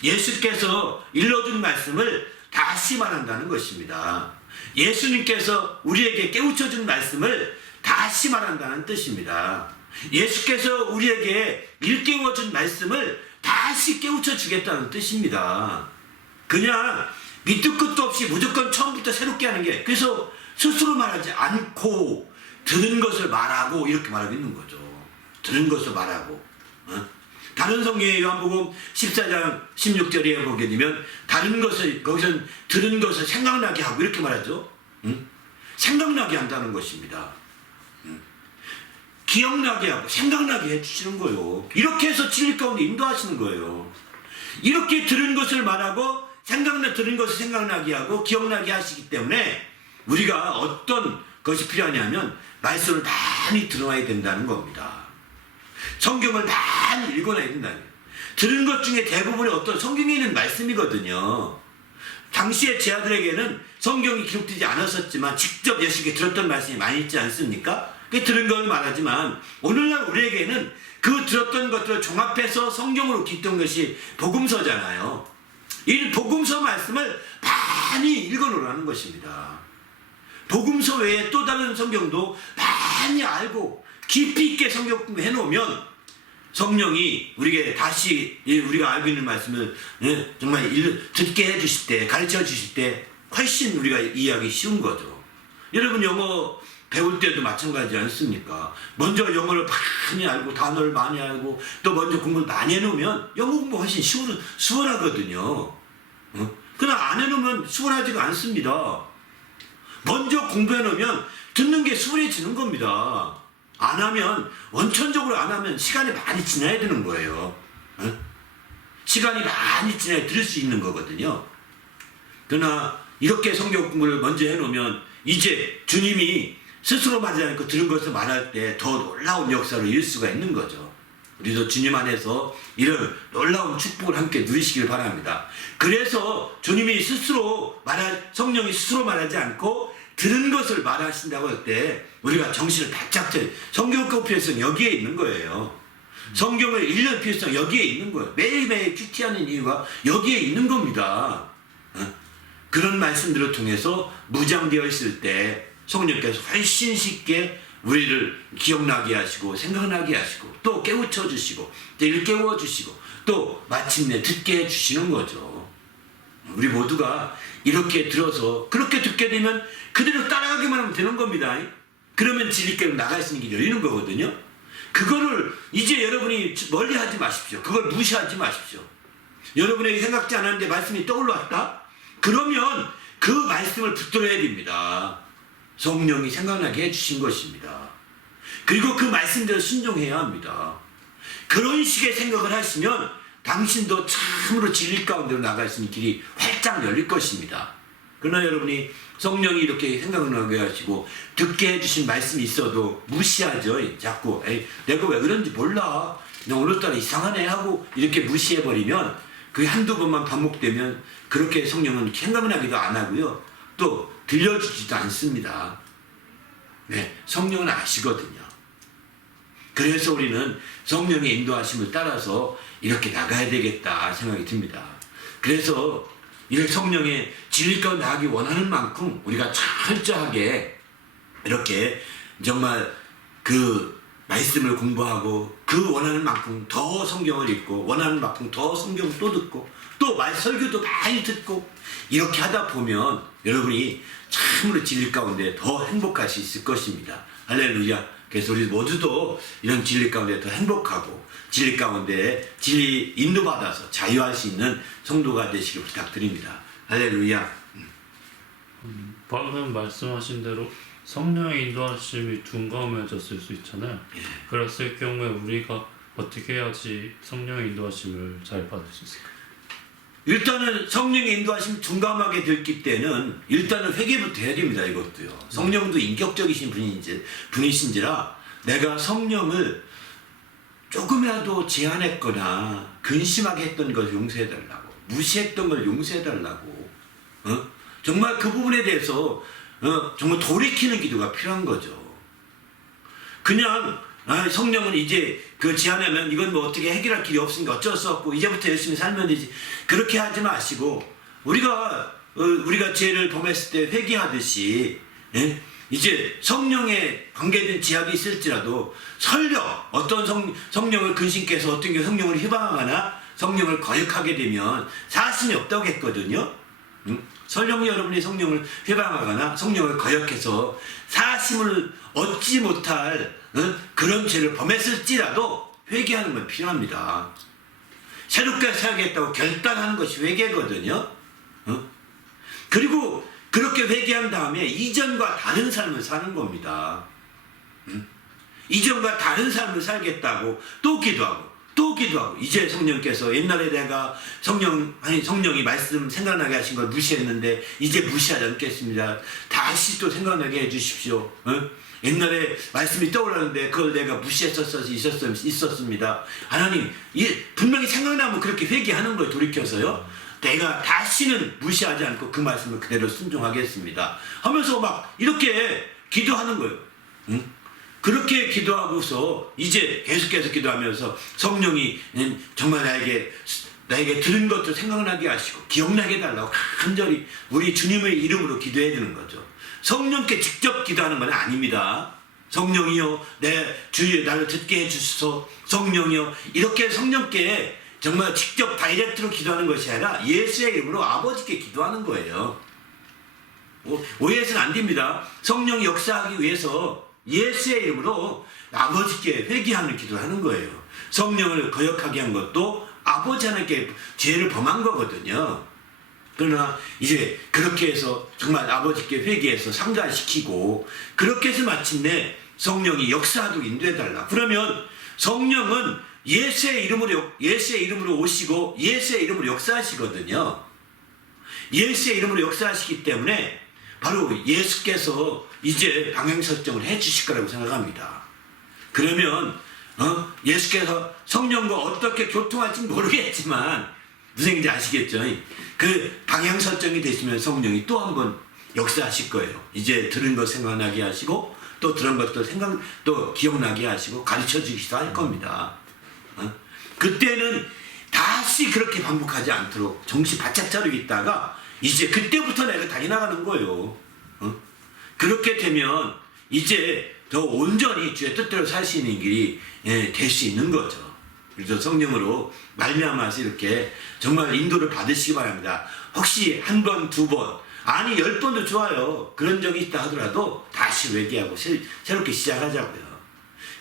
예수께서 일러준 말씀을 다시 말한다는 것입니다. 예수님께서 우리에게 깨우쳐준 말씀을 다시 말한다는 뜻입니다. 예수께서 우리에게 일깨워준 말씀을 다시 깨우쳐 주겠다는 뜻입니다. 그냥 밑도 끝도 없이 무조건 처음부터 새롭게 하는 게, 그래서 스스로 말하지 않고 들은 것을 말하고 이렇게 말하고 있는 거죠. 들은 것을 말하고. 다른 성경의 요한복음 14장 16절에 보게 되면 다른 것을, 거기서는 들은 것을 생각나게 하고 이렇게 말하죠. 생각나게 한다는 것입니다. 기억나게 하고 생각나게 해주시는 거예요. 이렇게 해서 진리 가운데 인도하시는 거예요. 이렇게 들은 것을 말하고 들은 것을 생각나게 하고 기억나게 하시기 때문에 우리가 어떤 것이 필요하냐면 말씀을 많이 들어야 된다는 겁니다. 성경을 많이 읽어놔야 된다는 거예요. 들은 것 중에 대부분이 어떤 성경에 있는 말씀이거든요. 당시의 제자들에게는 성경이 기록되지 않았었지만 직접 예수께 들었던 말씀이 많이 있지 않습니까? 그 들은 걸 말하지만 오늘날 우리에게는 그 들었던 것들을 종합해서 성경으로 기록된 것이 복음서잖아요. 이 복음서 말씀을 많이 읽어놓으라는 것입니다. 복음서 외에 또 다른 성경도 많이 알고 깊이 있게 성경 공부해 놓으면 성령이 우리에게 다시 우리가 알고 있는 말씀을 정말 듣게 해 주실 때, 가르쳐 주실 때 훨씬 우리가 이해하기 쉬운 거죠. 여러분 영어 배울 때도 마찬가지지 않습니까? 먼저 영어를 많이 알고 단어를 많이 알고 또 먼저 공부를 많이 해놓으면 영어 공부 훨씬 수월하거든요. 그러나 안 해놓으면 수월하지가 않습니다. 먼저 공부해놓으면 듣는 게 수월해지는 겁니다. 안 하면, 원천적으로 안 하면 시간이 많이 지나야 되는 거예요. 시간이 많이 지나야 들을 수 있는 거거든요. 그러나 이렇게 성경 공부를 먼저 해놓으면 이제 주님이 스스로 말하지 않고 들은 것을 말할 때 더 놀라운 역사를 이룰 수가 있는 거죠. 우리도 주님 안에서 이런 놀라운 축복을 함께 누리시길 바랍니다. 그래서 주님이 성령이 스스로 말하지 않고 들은 것을 말하신다고 할 때 우리가 정신을 바짝 차려. 성경과 필요성 여기에 있는 거예요. 성경을 읽는 필요성 여기에 있는 거예요. 매일매일 큐티하는 이유가 여기에 있는 겁니다. 그런 말씀들을 통해서 무장되어 있을 때 성령께서 훨씬 쉽게 우리를 기억나게 하시고 생각나게 하시고 또 깨우쳐 주시고 또 일깨워 주시고 또 마침내 듣게 해주시는 거죠. 우리 모두가 이렇게 들어서 그렇게 듣게 되면 그대로 따라가기만 하면 되는 겁니다. 그러면 진리께로 나갈 수 있는 길이 열리는 거거든요. 그거를 이제 여러분이 멀리 하지 마십시오. 그걸 무시하지 마십시오. 여러분에게 생각지 않았는데 말씀이 떠올랐다? 그러면 그 말씀을 붙들어야 됩니다. 성령이 생각나게 해주신 것입니다. 그리고 그 말씀대로 순종해야 합니다. 그런 식의 생각을 하시면 당신도 참으로 진리 가운데로 나갈 수 있는 길이 활짝 열릴 것입니다. 그러나 여러분이 성령이 이렇게 생각나게 하시고 듣게 해주신 말씀이 있어도 무시하죠. 자꾸 내가 왜 그런지 몰라. 너 오늘따라 이상하네 하고 이렇게 무시해버리면 그게 한두 번만 반복되면 그렇게 성령은 생각나기도 안 하고요. 또 들려주지도 않습니다. 네, 성령은 아시거든요. 그래서 우리는 성령의 인도하심을 따라서 이렇게 나가야 되겠다 생각이 듭니다. 그래서 이렇게 성령의 진리 가운데 나가기 원하는 만큼 우리가 철저하게 이렇게 정말 그 말씀을 공부하고 그 원하는 만큼 더 성경을 읽고 원하는 만큼 더 성경을 또 듣고 또 설교도 많이 듣고 이렇게 하다 보면 여러분이 참으로 진리 가운데 더 행복할 수 있을 것입니다. 할렐루야. 그래서 우리 모두도 이런 진리 가운데 더 행복하고 진리 가운데 진리 인도받아서 자유할 수 있는 성도가 되시길 부탁드립니다. 할렐루야. 방금 말씀하신 대로 성령의 인도하심이 둔감해졌을 수 있잖아요. 그랬을 경우에 우리가 어떻게 해야지 성령의 인도하심을 잘 받을 수 있을까요? 일단은 성령의 인도하심이 둔감하게 됐기 때는 일단은 회개부터 해야 됩니다. 이것도요. 성령도 인격적이신 분이신지라 내가 성령을 조금이라도 제한했거나 근심하게 했던 걸 용서해달라고 무시했던 걸 용서해달라고 정말 그 부분에 대해서 정말 돌이키는 기도가 필요한 거죠. 그냥 성령은 이제 그 제한하면 이건 뭐 어떻게 해결할 길이 없으니까 어쩔 수 없고 이제부터 열심히 살면 되지. 그렇게 하지 마시고 우리가 죄를 범했을 때 회개하듯이 이제 성령에 관계된 제약이 있을지라도 설령 어떤 성령을 근심께서 어떤 게 성령을 희방하거나 성령을 거역하게 되면 사심이 없다고 했거든요. 설령 여러분이 성령을 회방하거나 성령을 거역해서 사심을 얻지 못할 그런 죄를 범했을지라도 회개하는 건 필요합니다. 새롭게 살겠다고 결단하는 것이 회개거든요. 그리고 그렇게 회개한 다음에 이전과 다른 삶을 사는 겁니다. 이전과 다른 삶을 살겠다고 또 기도하고 이제 성령께서 옛날에 내가 성령이 말씀 생각나게 하신 걸 무시했는데 이제 무시하지 않겠습니다. 다시 또 생각나게 해주십시오. 옛날에 말씀이 떠올랐는데 그걸 내가 있었습니다. 하나님 분명히 생각나면 그렇게 회개하는 거예요. 돌이켜서요. 내가 다시는 무시하지 않고 그 말씀을 그대로 순종하겠습니다 하면서 막 이렇게 기도하는 거예요. 그렇게 기도하고서 이제 계속해서 기도하면서 성령이 정말 나에게 들은 것도 생각나게 하시고 기억나게 해달라고 간절히 우리 주님의 이름으로 기도해야 되는 거죠. 성령께 직접 기도하는 건 아닙니다. 성령이요 내 주여 나를 듣게 해주소서. 성령이요 이렇게 성령께 정말 직접 다이렉트로 기도하는 것이 아니라 예수의 이름으로 아버지께 기도하는 거예요. 오해해서는 안 됩니다. 성령이 역사하기 위해서 예수의 이름으로 아버지께 회개하는 기도를 하는 거예요. 성령을 거역하게 한 것도 아버지 하나님께 죄를 범한 거거든요. 그러나 이제 그렇게 해서 정말 아버지께 회개해서 상달시키고 그렇게 해서 마침내 성령이 역사하도록 인도해달라. 그러면 성령은 예수의 이름으로 오시고 예수의 이름으로 역사하시거든요. 예수의 이름으로 역사하시기 때문에 바로 예수께서 이제 방향 설정을 해 주실 거라고 생각합니다. 그러면 예수께서 성령과 어떻게 교통할지 모르겠지만 무슨 얘기인지 아시겠죠? 그 방향 설정이 되시면 성령이 또 한 번 역사하실 거예요. 이제 들은 것 생각나게 하시고 또 들은 것도 또 기억나게 하시고 가르쳐 주기도 할 겁니다. 그때는 다시 그렇게 반복하지 않도록 정신 바짝 차리고 있다가 이제 그때부터 내가 달리 나가는 거예요. 그렇게 되면 이제 더 온전히 주의 뜻대로 살 수 있는 길이 될 수 있는 거죠. 그래서 성령으로 말미암아서 이렇게 정말 인도를 받으시기 바랍니다. 혹시 한 번, 두 번, 아니 10번도 좋아요. 그런 적이 있다 하더라도 다시 회개하고 새롭게 시작하자고요.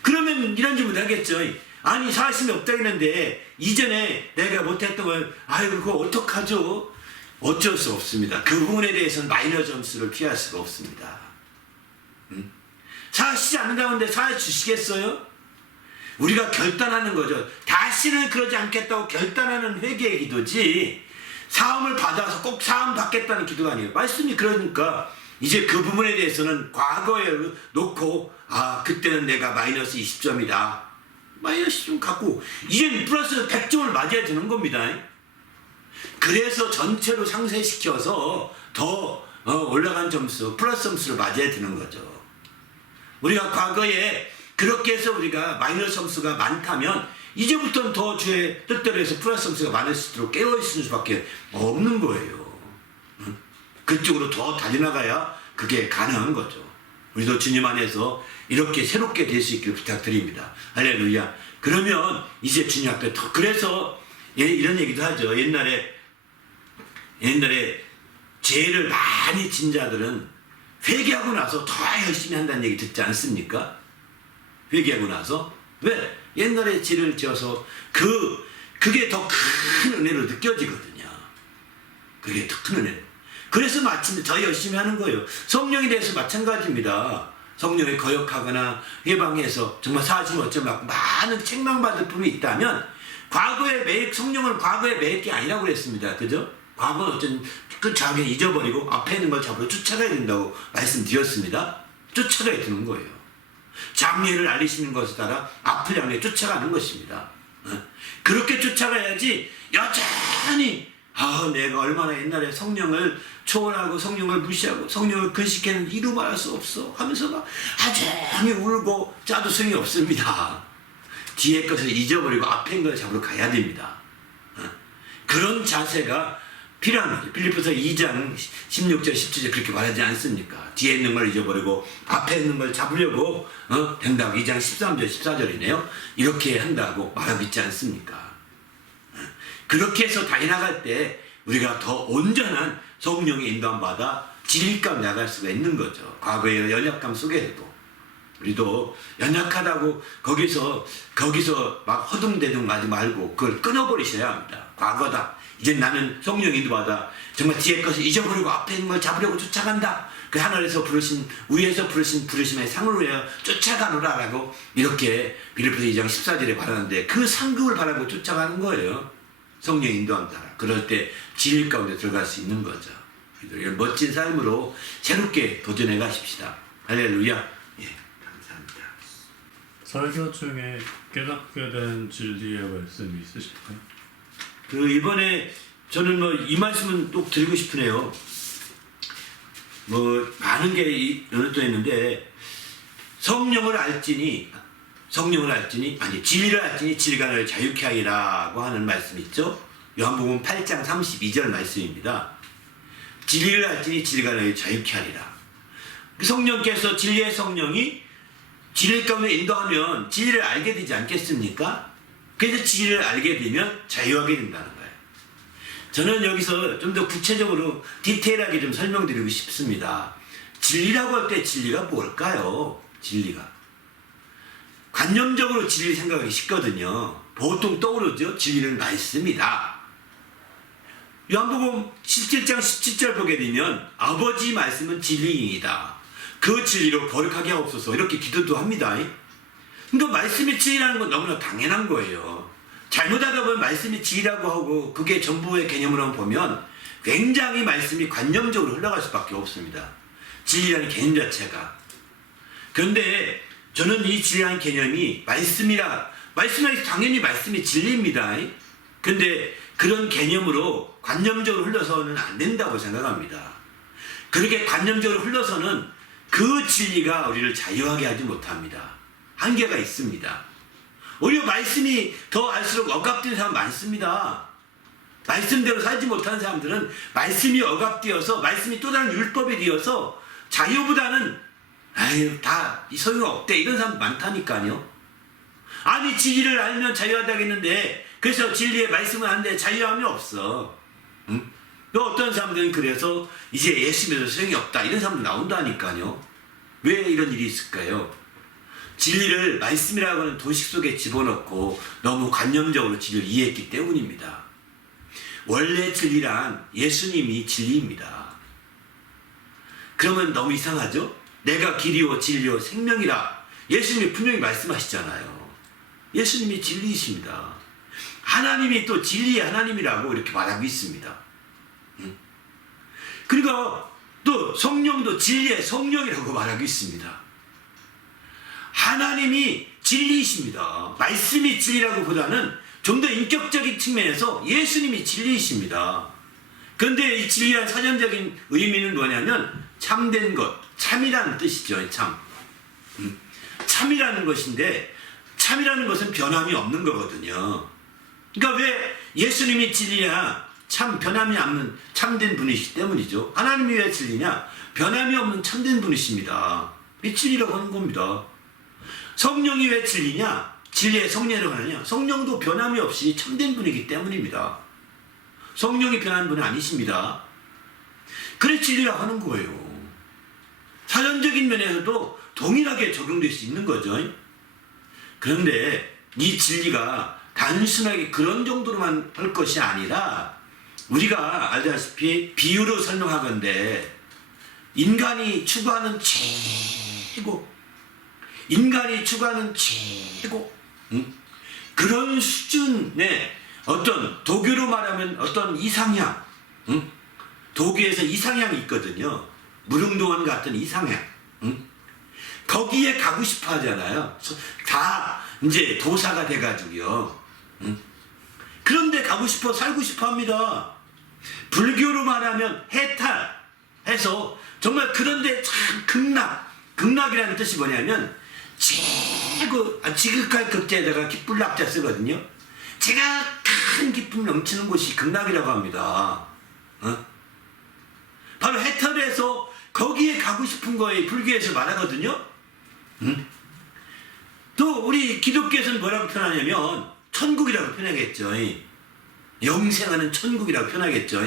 그러면 이런 질문 하겠죠. 아니 사심이 없다 했는데 이전에 내가 못했던 걸 아이고 그거 어떡하죠? 어쩔 수 없습니다. 그 부분에 대해서는 마이너 점수를 피할 수가 없습니다. 사시지 않는다고 하는데 사해 주시겠어요? 우리가 결단하는 거죠. 다시는 그러지 않겠다고 결단하는 회개의 기도지 사함을 받아서 꼭 사함 받겠다는 기도가 아니에요. 말씀이 그러니까 이제 그 부분에 대해서는 과거에 놓고 그때는 내가 마이너스 20점이다. 마이너스 좀 갖고 이제 플러스 100점을 맞아야 되는 겁니다. 그래서 전체로 상쇄시켜서 더 올라간 점수, 플러스 점수를 맞아야 되는 거죠. 우리가 과거에 그렇게 해서 우리가 마이너스 점수가 많다면 이제부터는 더 주의 뜻대로 해서 플러스 점수가 많을 수 있도록 깨어있을 수밖에 없는 거예요. 그쪽으로 더 달려나가야 그게 가능한 거죠. 우리도 주님 안에서 이렇게 새롭게 될 수 있기를 부탁드립니다. 할렐루야. 그러면 이제 주님 앞에 더 그래서 이런 얘기도 하죠. 옛날에 죄를 많이 진 자들은 회개하고 나서 더 열심히 한다는 얘기 듣지 않습니까? 회개하고 나서 왜? 옛날에 죄를 지어서 그게 더 큰 은혜로 느껴지거든요. 그게 더 큰 은혜. 그래서 마침 더 열심히 하는 거예요. 성령에 대해서 마찬가지입니다. 성령에 거역하거나 해방해서 정말 사심 어쩜 받고 많은 책망받을 분이 있다면 성령은 과거에 매일 게 아니라고 그랬습니다. 그죠? 과거는 어쩐 그 자기는 잊어버리고 앞에 있는 걸 잡으러 쫓아가야 된다고 말씀드렸습니다. 쫓아가야 되는 거예요. 장례를 알리시는 것에 따라 앞을 향해 쫓아가는 것입니다. 그렇게 쫓아가야지 여전히 내가 얼마나 옛날에 성령을 초월하고 성령을 무시하고 성령을 근식했는데 이루 말할 수 없어 하면서 막 아정히 울고 짜도 소용이 없습니다. 뒤에 것을 잊어버리고 앞에 있는 걸 잡으러 가야 됩니다. 그런 자세가 필요한 거죠. 필리포서 2장 16절 17절 그렇게 말하지 않습니까? 뒤에 있는 걸 잊어버리고 앞에 있는 걸 잡으려고 된다고 2장 13절 14절이네요. 이렇게 한다고 말하고 있지 않습니까? 그렇게 해서 달려나갈 때 우리가 더 온전한 성령의 인도함 받아 진리감 나갈 수가 있는 거죠. 과거의 연약감 속에서도 우리도 연약하다고 거기서 막 허둥대둥 하지 말고 그걸 끊어버리셔야 합니다. 과거다. 이제 나는 성령 인도받아 정말 뒤에 것을 잊어버리고 앞에 있는 걸 잡으려고 쫓아간다. 그 하늘에서 위에서 부르신 부르심의 상을 위하여 쫓아가노라라고 이렇게 빌립보서 2장 14절에 말하는데 그 상급을 바라고 쫓아가는 거예요. 성령 인도함 따라. 그럴 때 진리 가운데 들어갈 수 있는 거죠. 이런 멋진 삶으로 새롭게 도전해 가십시다. 할렐루야. 예, 감사합니다. 설교 중에 깨닫게 된 진리의 말씀이 있으실까요? 이번에 저는 이 말씀은 또 드리고 싶으네요. 많은 게 연습도 했는데 진리를 알지니 진리가 너를 자유케 하리라고 하는 말씀 있죠. 요한복음 8장 32절 말씀입니다. 진리를 알지니 진리가 너를 자유케 하리라. 성령께서 진리의 성령이 진리 가운데 인도하면 진리를 알게 되지 않겠습니까? 그래서 진리를 알게 되면 자유하게 된다는 거예요. 저는 여기서 좀 더 구체적으로 디테일하게 좀 설명드리고 싶습니다. 진리라고 할 때 진리가 뭘까요? 진리가. 관념적으로 진리를 생각하기 쉽거든요. 보통 떠오르죠? 진리는 말씀이다. 요한복음 17장 17절 보게 되면 아버지 말씀은 진리이다. 그 진리로 거룩하게 하옵소서 이렇게 기도도 합니다. 그러니까 말씀이 진리라는 건 너무나 당연한 거예요. 잘못하다 보면 말씀이 진리라고 하고 그게 전부의 개념으로 보면 굉장히 말씀이 관념적으로 흘러갈 수밖에 없습니다. 진리라는 개념 자체가. 그런데 저는 이 진리라는 개념이 말씀이 당연히 말씀이 진리입니다. 근데 그런 개념으로 관념적으로 흘러서는 안 된다고 생각합니다. 그렇게 관념적으로 흘러서는 그 진리가 우리를 자유하게 하지 못합니다. 한계가 있습니다. 오히려 말씀이 더 알수록 억압된 사람 많습니다. 말씀대로 살지 못하는 사람들은 말씀이 억압되어서 말씀이 또 다른 율법이 되어서 자유보다는 다 소용없대 이런 사람 많다니까요. 아니 진리를 알면 자유하다겠는데 그래서 진리의 말씀을 하는데 자유함이 없어. 응? 또 어떤 사람들은 그래서 이제 예수 믿어도 소용이 없다 이런 사람도 나온다니까요. 왜 이런 일이 있을까요? 진리를 말씀이라고 하는 도식 속에 집어넣고 너무 관념적으로 진리를 이해했기 때문입니다. 원래 진리란 예수님이 진리입니다. 그러면 너무 이상하죠? 내가 길이요 진리요 생명이라 예수님이 분명히 말씀하시잖아요. 예수님이 진리이십니다. 하나님이 또 진리의 하나님이라고 이렇게 말하고 있습니다. 그리고 또 성령도 진리의 성령이라고 말하고 있습니다. 하나님이 진리이십니다. 말씀이 진리라고 보다는 좀 더 인격적인 측면에서 예수님이 진리이십니다. 그런데 이 진리의 사전적인 의미는 뭐냐면 참된 것, 참이라는 뜻이죠. 참. 참이라는 것인데 참이라는 것은 변함이 없는 거거든요. 그러니까 왜 예수님이 진리냐? 참 변함이 없는 참된 분이시기 때문이죠. 하나님이 왜 진리냐? 변함이 없는 참된 분이십니다. 이 진리라고 하는 겁니다. 성령이 왜 진리냐? 진리의 성령이라고 하느냐? 성령도 변함이 없이 참된 분이기 때문입니다. 성령이 변한 분은 아니십니다. 그래 진리라고 하는 거예요. 사전적인 면에서도 동일하게 적용될 수 있는 거죠. 그런데 이 진리가 단순하게 그런 정도로만 할 것이 아니라 우리가 알다시피 비유로 설명하건대 인간이 추구하는 최고 그런 수준의 어떤 도교로 말하면 어떤 이상향 도교에서 이상향이 있거든요. 무릉도원 같은 이상향 거기에 가고 싶어 하잖아요. 다 이제 도사가 돼가지고요. 그런데 가고 싶어 살고 싶어 합니다. 불교로 말하면 해탈해서 정말 그런데 참 극락이라는 뜻이 뭐냐면 최고 지극할 극자에다가 기쁠락자 쓰거든요. 제가 큰 기쁨 넘치는 곳이 극락이라고 합니다. 바로 해탈해서 거기에 가고 싶은 거에 불교에서 말하거든요. 또 우리 기독교에서는 뭐라고 표현하냐면 천국이라고 표현하겠죠. 영생하는 천국이라고 표현하겠죠.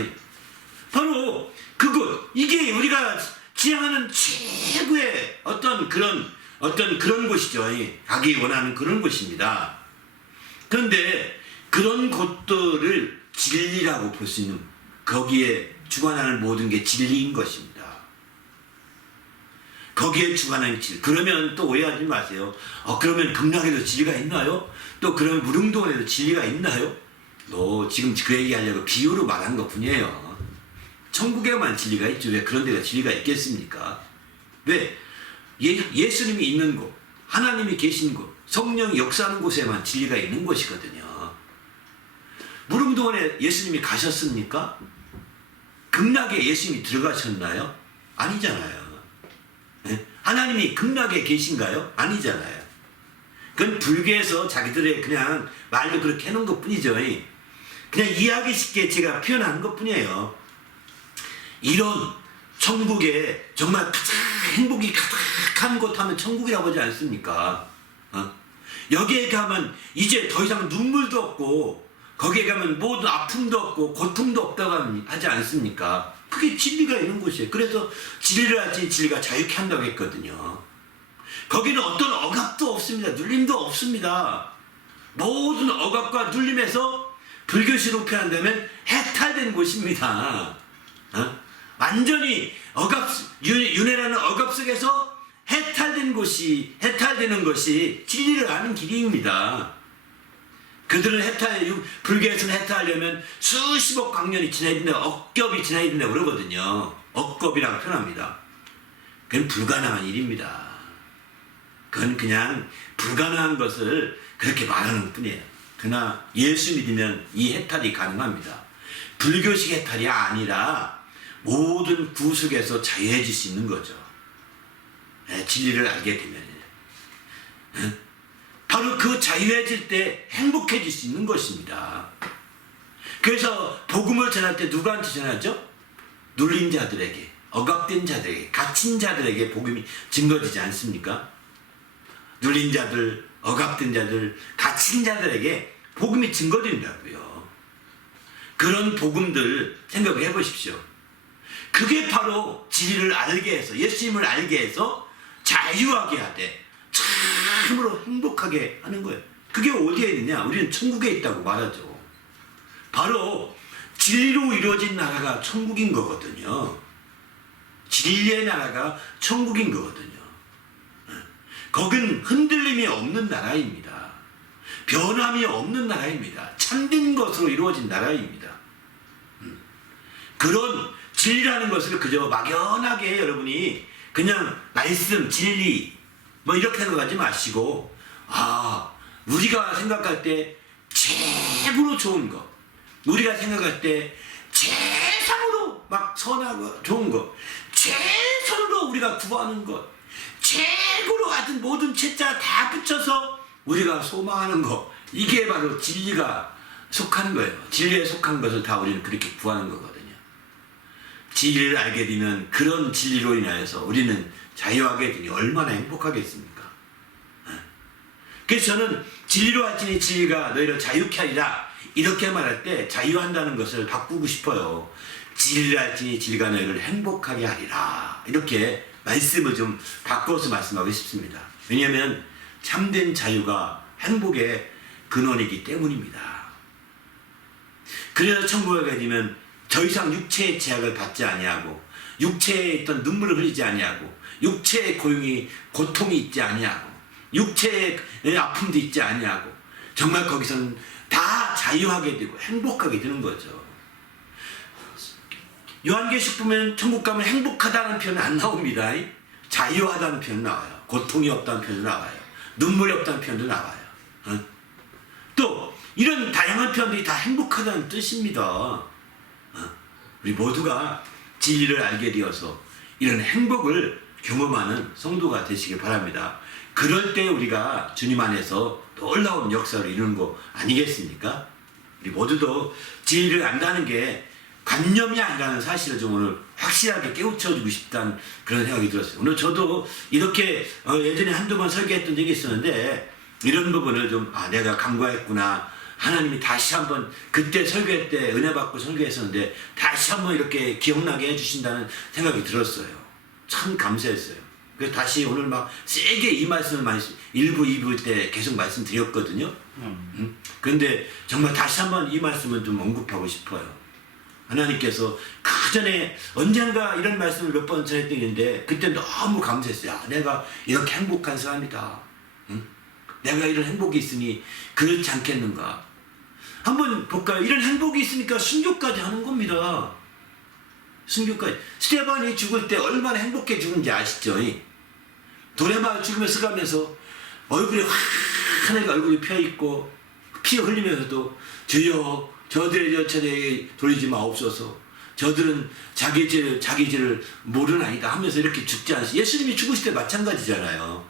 바로 그곳 이게 우리가 지향하는 최고의 어떤 그런 곳이죠. 가기 원하는 그런 곳입니다. 그런데 그런 곳들을 진리라고 볼 수 있는 거기에 주관하는 모든 게 진리인 것입니다. 거기에 주관하는 진리. 그러면 또 오해하지 마세요. 그러면 극락에도 진리가 있나요? 또 그러면 무릉도원에도 진리가 있나요? 지금 그 얘기하려고 비유로 말한 것 뿐이에요. 천국에만 진리가 있죠. 왜 그런 데가 진리가 있겠습니까? 왜? 예수님이 있는 곳, 하나님이 계신 곳, 성령이 역사하는 곳에만 진리가 있는 곳이거든요. 무릉도원에 예수님이 가셨습니까? 극락에 예수님이 들어가셨나요? 아니잖아요. 네? 하나님이 극락에 계신가요? 아니잖아요. 그건 불교에서 자기들의 그냥 말로 그렇게 해놓은 것 뿐이죠. 그냥 이해하기 쉽게 제가 표현하는 것 뿐이에요. 이런 천국에 정말 가장 행복이 가득한 곳 하면 천국이라고 하지 않습니까? 여기에 가면 이제 더 이상 눈물도 없고 거기에 가면 모든 아픔도 없고 고통도 없다고 하지 않습니까? 그게 진리가 있는 곳이에요. 그래서 진리를 하지 진리가 자유케 한다고 했거든요. 거기는 어떤 억압도 없습니다. 눌림도 없습니다. 모든 억압과 눌림에서 불교시로 표현한다면 해탈된 곳입니다. 완전히 윤회라는 억압 속에서 해탈되는 것이 진리를 아는 길입니다. 그들은 불교에서는 해탈하려면 수십억 광년이 지나야 된다, 억겁이 지나야 된다고 그러거든요. 억겁이라고 표현합니다. 그건 불가능한 일입니다. 그건 그냥 불가능한 것을 그렇게 말하는 뿐이에요. 그러나 예수 믿으면 이 해탈이 가능합니다. 불교식 해탈이 아니라 모든 구속에서 자유해질 수 있는 거죠. 진리를 알게 되면. 바로 그 자유해질 때 행복해질 수 있는 것입니다. 그래서 복음을 전할 때 누구한테 전하죠? 눌린 자들에게, 억압된 자들에게, 갇힌 자들에게 복음이 증거되지 않습니까? 눌린 자들, 억압된 자들, 갇힌 자들에게 복음이 증거된다고요. 그런 복음들 생각해 보십시오. 그게 바로 진리를 알게 해서, 예수님을 알게 해서 자유하게 하되 참으로 행복하게 하는 거예요. 그게 어디에 있느냐? 우리는 천국에 있다고 말하죠. 바로 진리로 이루어진 나라가 천국인 거거든요. 진리의 나라가 천국인 거거든요. 거긴 흔들림이 없는 나라입니다. 변함이 없는 나라입니다. 참된 것으로 이루어진 나라입니다. 그런 진리라는 것을 그저 막연하게 여러분이 그냥 말씀, 진리 뭐 이렇게 생각하지 마시고, 우리가 생각할 때 최고로 좋은 것, 우리가 생각할 때 최상으로 막 선하고 좋은 것, 최선으로 우리가 구하는 것, 최고로 하여튼 모든 채자 다 붙여서 우리가 소망하는 것, 이게 바로 진리가 속하는 거예요. 진리에 속한 것을 다 우리는 그렇게 구하는 거거든요. 진리를 알게 되면 그런 진리로 인하여서 우리는 자유하게 되니 얼마나 행복하겠습니까? 그래서 저는 진리로 할지니 진리가 너희를 자유케 하리라 이렇게 말할 때 자유한다는 것을 바꾸고 싶어요. 진리를 할지니 진리가 너희를 행복하게 하리라, 이렇게 말씀을 좀 바꿔서 말씀하고 싶습니다. 왜냐하면 참된 자유가 행복의 근원이기 때문입니다. 그래서 천국에 가게 되면 더 이상 육체의 제약을 받지 아니하고, 육체에 있던 눈물을 흘리지 아니하고, 육체의 고통이 있지 아니하고, 육체의 아픔도 있지 아니하고, 정말 거기서는 다 자유하게 되고 행복하게 되는 거죠. 요한계시록 보면 천국 가면 행복하다는 표현은 안 나옵니다. 자유하다는 표현 나와요. 고통이 없다는 표현도 나와요. 눈물이 없다는 표현도 나와요. 또 이런 다양한 표현들이 다 행복하다는 뜻입니다. 우리 모두가 진리를 알게 되어서 이런 행복을 경험하는 성도가 되시길 바랍니다. 그럴 때 우리가 주님 안에서 놀라운 역사를 이루는 거 아니겠습니까? 우리 모두도 진리를 안다는 게 관념이 아니라는 사실을 좀 오늘 확실하게 깨우쳐주고 싶다는 그런 생각이 들었어요. 오늘 저도 이렇게 예전에 한두 번 설교했던 적이 있었는데, 이런 부분을 좀 내가 간과했구나, 하나님이 다시 한번 그때 설교할 때 은혜 받고 설교했었는데 다시 한번 이렇게 기억나게 해주신다는 생각이 들었어요. 참 감사했어요. 그래서 다시 오늘 막 세게 이 말씀을 많이 1부, 2부 때 계속 말씀드렸거든요. 그런데 정말 다시 한번 이 말씀을 좀 언급하고 싶어요. 하나님께서 그 전에 언젠가 이런 말씀을 몇 번 전했던 일인데 그때 너무 감사했어요. 내가 이렇게 행복한 사람이다. 내가 이런 행복이 있으니 그렇지 않겠는가. 한번 볼까요? 이런 행복이 있으니까 순교까지 하는 겁니다. 순교까지. 스테반이 죽을 때 얼마나 행복해 죽은지 아시죠? 돌에 맞아 죽으면서 가면서 얼굴이 환하게 얼굴이 펴있고 피 흘리면서도 주여 저들의 여차례에 돌리지 마옵소서. 저들은 자기 죄를 모르나이다 하면서 이렇게 죽지 않으시. 예수님이 죽으실 때 마찬가지잖아요.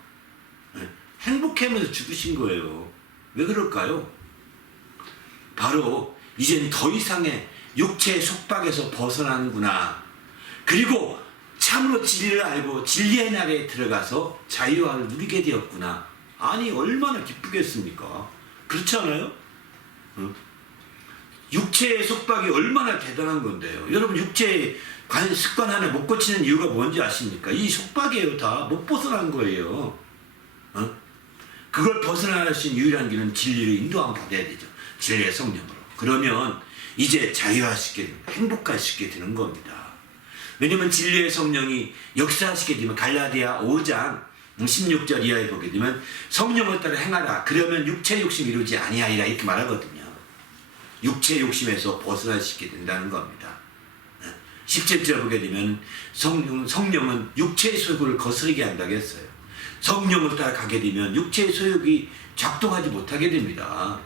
행복해하면서 죽으신 거예요. 왜 그럴까요? 바로 이젠 더 이상의 육체의 속박에서 벗어나는구나. 그리고 참으로 진리를 알고 진리의 나라에 들어가서 자유함을 누리게 되었구나. 아니 얼마나 기쁘겠습니까? 그렇지 않아요? 육체의 속박이 얼마나 대단한 건데요. 여러분 육체의 습관 하나 못 고치는 이유가 뭔지 아십니까? 이 속박이에요. 다 못 벗어난 거예요. 그걸 벗어날 수 있는 유일한 길은 진리를 인도함 받아야 되죠. 진리의 성령으로. 그러면 이제 자유하시게, 행복하시게 되는 겁니다. 왜냐면 진리의 성령이 역사하시게 되면 갈라디아 5장 16절 이하에 보게 되면 성령을 따라 행하라. 그러면 육체 욕심 이루지 아니하리라 이렇게 말하거든요. 육체 욕심에서 벗어나시게 된다는 겁니다. 17절 보게 되면 성령은 육체의 소욕을 거스르게 한다고 했어요. 성령을 따라가게 되면 육체의 소욕이 작동하지 못하게 됩니다.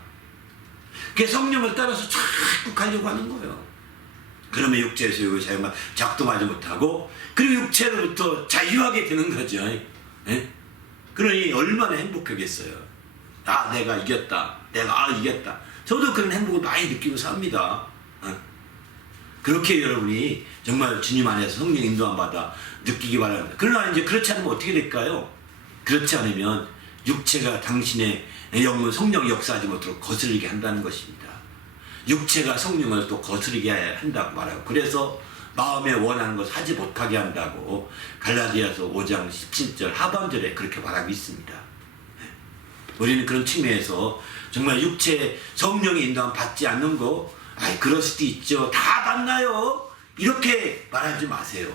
그 성령을 따라서 자꾸 가려고 하는 거예요. 그러면 육체의 소욕이 작동하지 못하고 그리고 육체로부터 자유하게 되는 거죠. 예? 그러니 얼마나 행복하겠어요. 내가 이겼다. 내가 이겼다. 저도 그런 행복을 많이 느끼고 삽니다. 그렇게 여러분이 정말 주님 안에서 성령 인도함 받아 느끼기 바랍니다. 그러나 이제 그렇지 않으면 어떻게 될까요? 그렇지 않으면 육체가 당신의 영혼 성령 역사하지 못하도록 거스르게 한다는 것입니다. 육체가 성령을 또 거스르게 한다고 말하고 그래서 마음에 원하는 것을 하지 못하게 한다고 갈라디아서 5장 17절 하반절에 그렇게 말하고 있습니다. 우리는 그런 측면에서 정말 육체 성령의 인도함 받지 않는 거 그럴 수도 있죠. 다 받나요? 이렇게 말하지 마세요.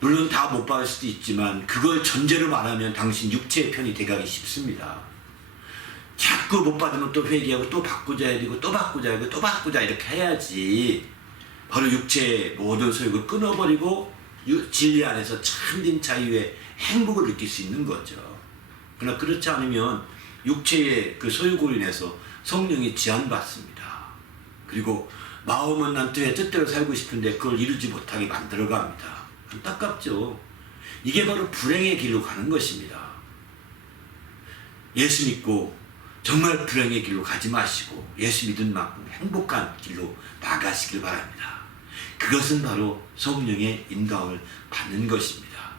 물론 다 못 받을 수도 있지만 그걸 전제로 말하면 당신 육체의 편이 돼가기 쉽습니다. 자꾸 못 받으면 또 회개하고 또 바꾸자 해야 되고 또 바꾸자 하고 또 바꾸자 이렇게 해야지 바로 육체의 모든 소욕을 끊어버리고 진리 안에서 참된 자유의 행복을 느낄 수 있는 거죠. 그러나 그렇지 않으면 육체의 그 소욕으로 인해서 성령이 제한받습니다. 그리고 마음은 난 내 뜻대로 살고 싶은데 그걸 이루지 못하게 만들어갑니다. 안타깝죠. 이게 바로 불행의 길로 가는 것입니다. 예수 믿고 정말 불행의 길로 가지 마시고 예수 믿은 만큼 행복한 길로 나가시길 바랍니다. 그것은 바로 성령의 인도함을 받는 것입니다.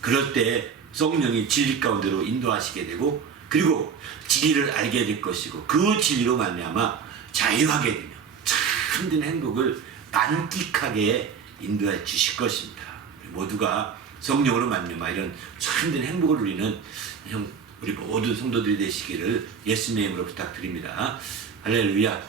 그럴 때 성령이 진리 가운데로 인도하시게 되고 그리고 진리를 알게 될 것이고 그 진리로 말미암아 자유하게 되며 참된 행복을 만끽하게 인도해 주실 것입니다. 모두가 성령으로 말미암아 이런 참된 행복을 누리는 우리 모든 성도들이 되시기를 예수님의 이름으로 부탁드립니다. 할렐루야.